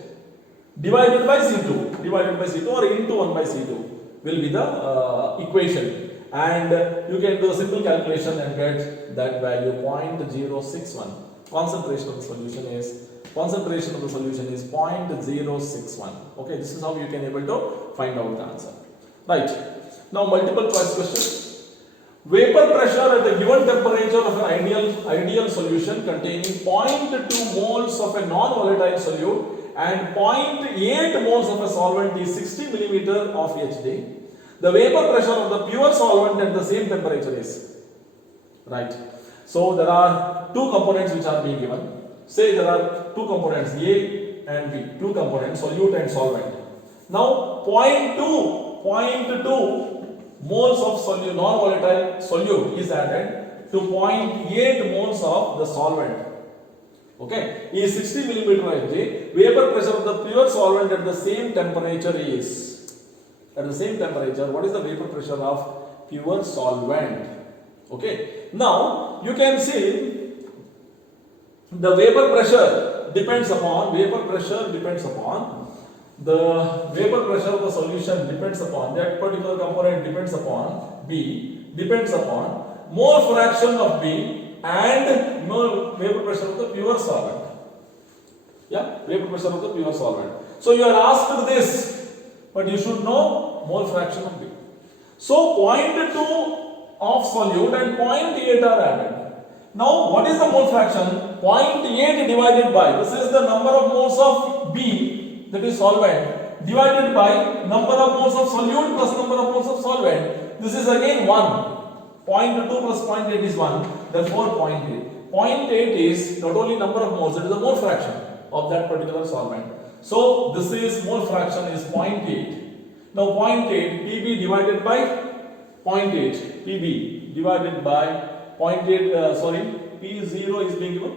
divided by C2 or into 1 by C2 will be the equation, and you can do a simple calculation and get that value 0.061. Concentration of the solution is 0.061. Okay, this is how you can able to find out the answer. Right. Now multiple choice question. Vapor pressure at a given temperature of an ideal solution containing 0.2 moles of a non-volatile solute and 0.8 moles of a solvent is 60 mm of HD. The vapor pressure of the pure solvent at the same temperature is. Right. So there are two components which are being given. Say there are two components A and B, two components, solute and solvent. Now 0.2 moles of non-volatile solute is added to 0.8 moles of the solvent. Okay, is 60 mm Hg. Vapor pressure of the pure solvent at the same temperature is. At the same temperature, what is the vapor pressure of pure solvent? Okay, now you can see the vapor pressure depends upon the vapor pressure of the solution depends upon that particular component, depends upon B, depends upon mole fraction of B and vapor pressure of the pure solvent. Yeah, vapor pressure of the pure solvent. So you are asked this, but you should know mole fraction of B. So 0.2 of solute and 0.8 are added. Now what is the mole fraction? 0.8 divided by, this is the number of moles of B, that is solvent, divided by number of moles of solute plus number of moles of solvent. This is again 1. 0.2 plus 0.8 is 1, therefore 0.8. 0.8 is not only number of moles, it is the mole fraction of that particular solvent. So this is mole fraction is 0.8. Now 0.8 Pb divided by 0.8 Pb divided by 0.8 P0 is being given.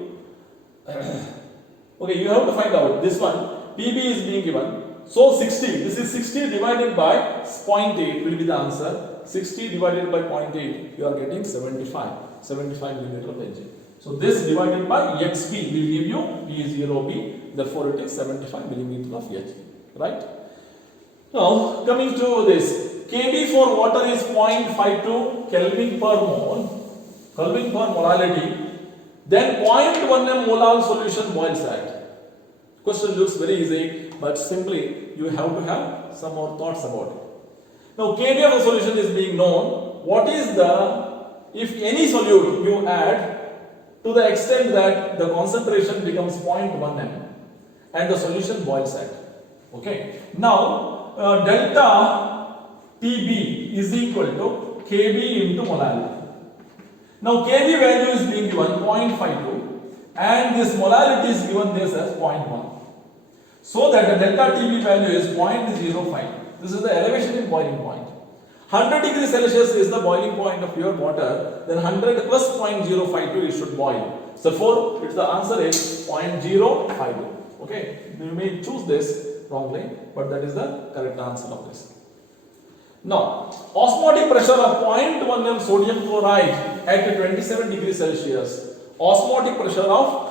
Okay, you have to find out this one. Pb is being given. So 60, this is 60 divided by 0.8 will be the answer. 60 divided by 0.8, you are getting 75 mm of Hg. So this divided by xp will give you P0b, therefore it is 75 mm of Hg, right? Now coming to this, Kb for water is 0.52 Kelvin per molality, then 0.1 m molar solution boils at. Question looks very easy, but simply you have to have some more thoughts about it. Now Kb of the solution is being known. What is the, if any solute you add to the extent that the concentration becomes 0.1 m and the solution boils at. Okay. Now delta Tb is equal to Kb into molality. Now Kb value is being given 0.52 and this molality is given this as 0.1. So that the delta Tb value is 0.05. This is the elevation in boiling point. 100 degrees Celsius is the boiling point of pure water, then 100 plus 0.052 it should boil. So therefore, the answer is 0.052. Okay, you may choose this wrongly, but that is the correct answer of this. Now, osmotic pressure of 0.1 m sodium chloride at 27 degrees Celsius. Osmotic pressure of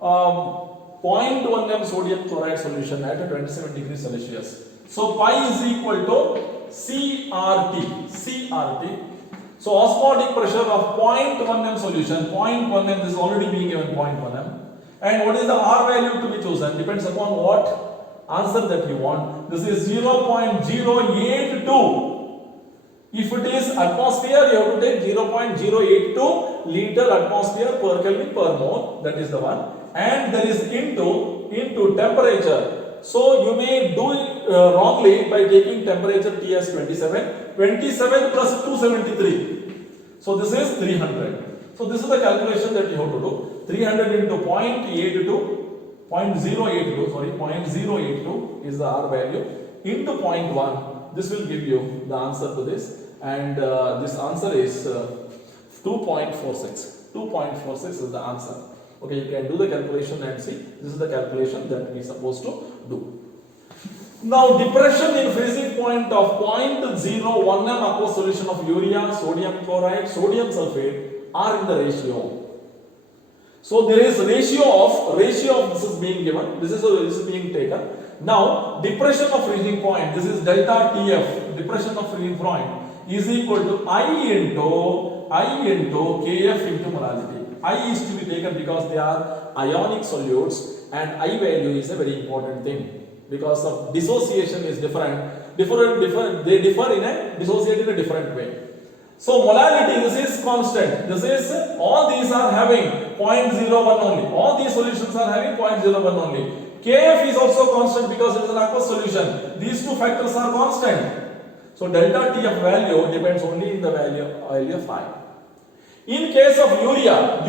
0.1 m sodium chloride solution at 27 degrees Celsius. So pi is equal to CRT. So osmotic pressure of 0.1 m solution, 0.1 m is already being given 0.1 m. And what is the R value to be chosen? Depends upon what answer that you want. This is 0.082. If it is atmosphere, you have to take 0.082 liter atmosphere per Kelvin per mole. That is the one. And there is into into temperature. So you may do it wrongly by taking temperature T as 27. 27 plus 273. So this is 300. So this is the calculation that you have to do. 300 into 0.82, 0.082 is the R value into 0.1. This will give you the answer to this, and this answer is 2.46. 2.46 is the answer. Okay, you can do the calculation and see. This is the calculation that we are supposed to do. Now, depression in freezing point of 0.01 m aqueous solution of urea, sodium chloride, sodium sulfate are in the ratio. So there is ratio of this is being given. This is being taken. Now, depression of freezing point. This is delta TF. Depression of freezing point is equal to I into Kf into molality. I is to be taken because they are ionic solutes, and I value is a very important thing because of dissociation is different. They differ in a dissociate in a different way. So molality, this is constant. This is all these are having 0.01 only. All these solutions are having 0.01 only. Kf is also constant because it is an aqueous solution. These two factors are constant. So delta Tf value depends only in the value of phi. In case of urea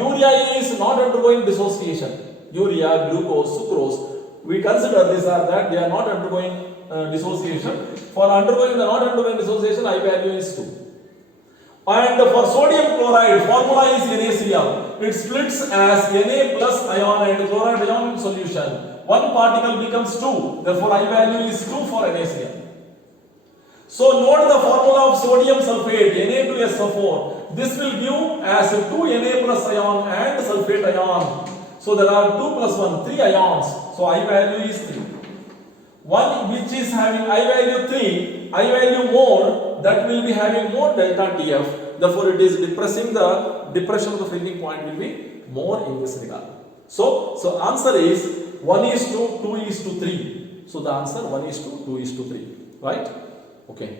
is not undergoing dissociation. Urea, glucose, sucrose, we consider this or that they are not undergoing dissociation. For not undergoing dissociation, I value is 2. And for sodium chloride, formula is NaCl. It splits as Na plus ion and chloride ion in solution. One particle becomes 2. Therefore, I value is 2 for NaCl. So note the formula of sodium sulfate, Na2SO4. This will give as 2 Na plus ion and sulfate ion. So there are 2 plus 1, 3 ions. So I value is 3. One which is having I value 3, I value more, that will be having more delta TF. Therefore, it is depressing the depression of the freezing point will be more in this regard. So answer is 1 is to 2 is to 3. So the answer 1 is to 2 is to 3. Right? Okay.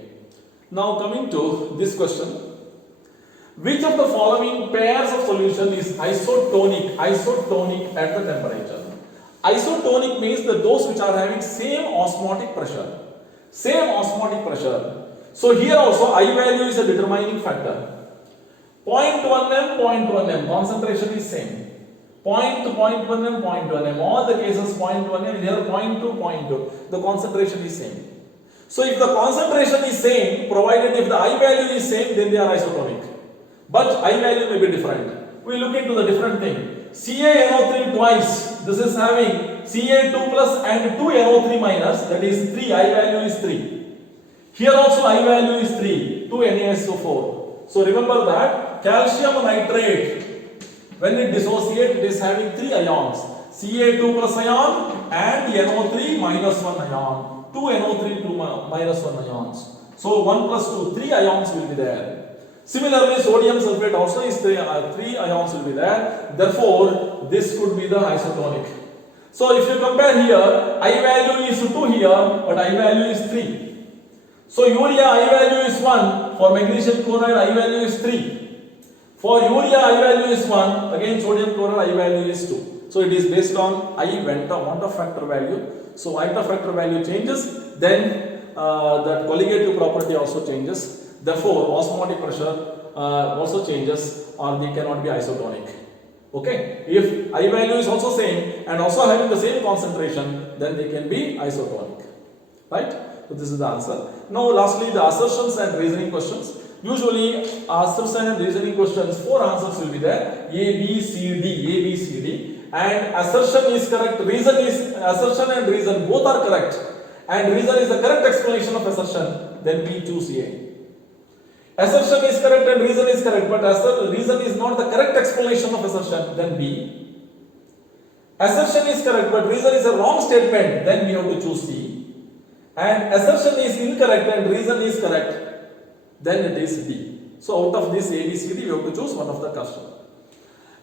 Now coming to this question. Which of the following pairs of solution is isotonic at the temperature? Isotonic means that those which are having same osmotic pressure. So here also I value is a determining factor. 0.1 m, concentration is same. 0.1 m, all the cases 0.1 m, here 0.2. The concentration is same. So if the concentration is same, provided if the I value is same, then they are isotonic. But I value may be different. We look into the different thing. CaNO3 twice. This is having Ca2 plus and 2 NO3 minus, that is 3. I value is 3. Here also I value is 3. 2 NaSO4. So remember that calcium nitrate, when it dissociates, it is having 3 ions. Ca2 plus ion and NO3 minus 1 ion. 2 NO3 minus 1 ions. So 1 plus 2, 3 ions will be there. Similarly, sodium sulfate also is 3 ions will be there. Therefore, this could be the isotonic. So if you compare here, I value is 2 here, but I value is 3. So urea I value is 1. For magnesium chloride I value is 3. For urea I value is 1. Again sodium chloride I value is 2. So it is based on I want of factor value. So want of factor value changes, then that colligative property also changes. Therefore, osmotic pressure also changes, or they cannot be isotonic. Okay, if I value is also same and also having the same concentration, then they can be isotonic. Right? So this is the answer. Now, lastly, the assertions and reasoning questions. Usually, assertion and reasoning questions, 4 answers will be there: A, B, C, D. And assertion is correct. Assertion and reason both are correct. And reason is the correct explanation of assertion. Then we choose A. Assertion is correct and reason is correct, but reason is not the correct explanation of assertion, then B. Assertion is correct, but reason is a wrong statement, then we have to choose C. And assertion is incorrect and reason is correct, then it is D. So out of this A, B, C, D, we have to choose one of the question.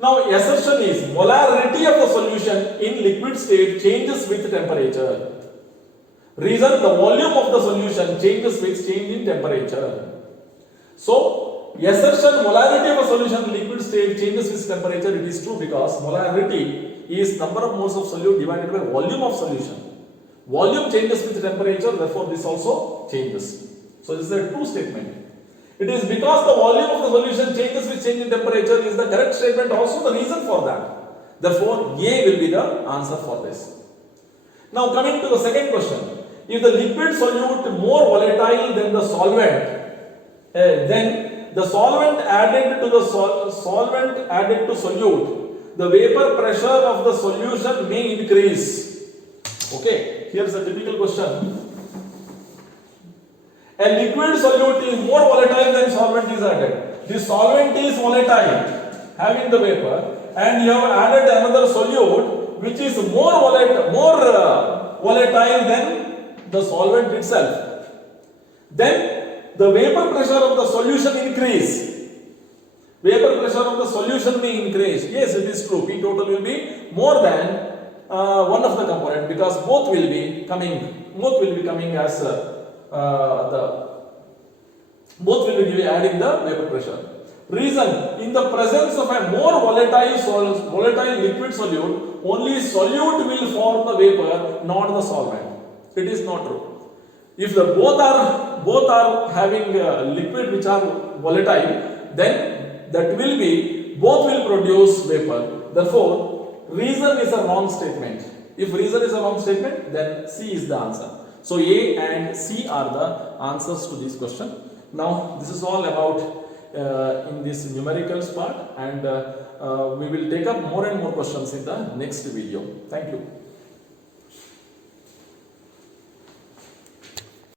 Now assertion is molarity of the solution in liquid state changes with temperature. Reason, the volume of the solution changes with change in temperature. So, assertion molarity of a solution in liquid state changes with temperature, it is true because molarity is number of moles of solute divided by volume of solution. Volume changes with temperature, therefore this also changes. So this is a true statement. It is because the volume of the solution changes with change in temperature is the correct statement, also the reason for that. Therefore, A will be the answer for this. Now coming to the second question. If the liquid solute more volatile than the solvent, then the solvent added to the solvent added to solute, the vapor pressure of the solution may increase. Okay, here's a typical question. A liquid solute is more volatile than solvent is added. The solvent is volatile, having the vapor, and you have added another solute which is more volatile than the solvent itself. Then the vapor pressure of the solution increase. Vapor pressure of the solution may increase. Yes, it is true. P total will be more than one of the component, because both will be coming as both will be adding the vapor pressure. Reason: in the presence of a more volatile liquid solute, only solute will form the vapor, not the solvent. It is not true. If the both are having liquid which are volatile, then that will be both will produce vapor. Therefore, reason is a wrong statement. If reason is a wrong statement, then C is the answer. So A and C are the answers to this question. Now this is all about in this numericals part, and we will take up more and more questions in the next video. Thank you.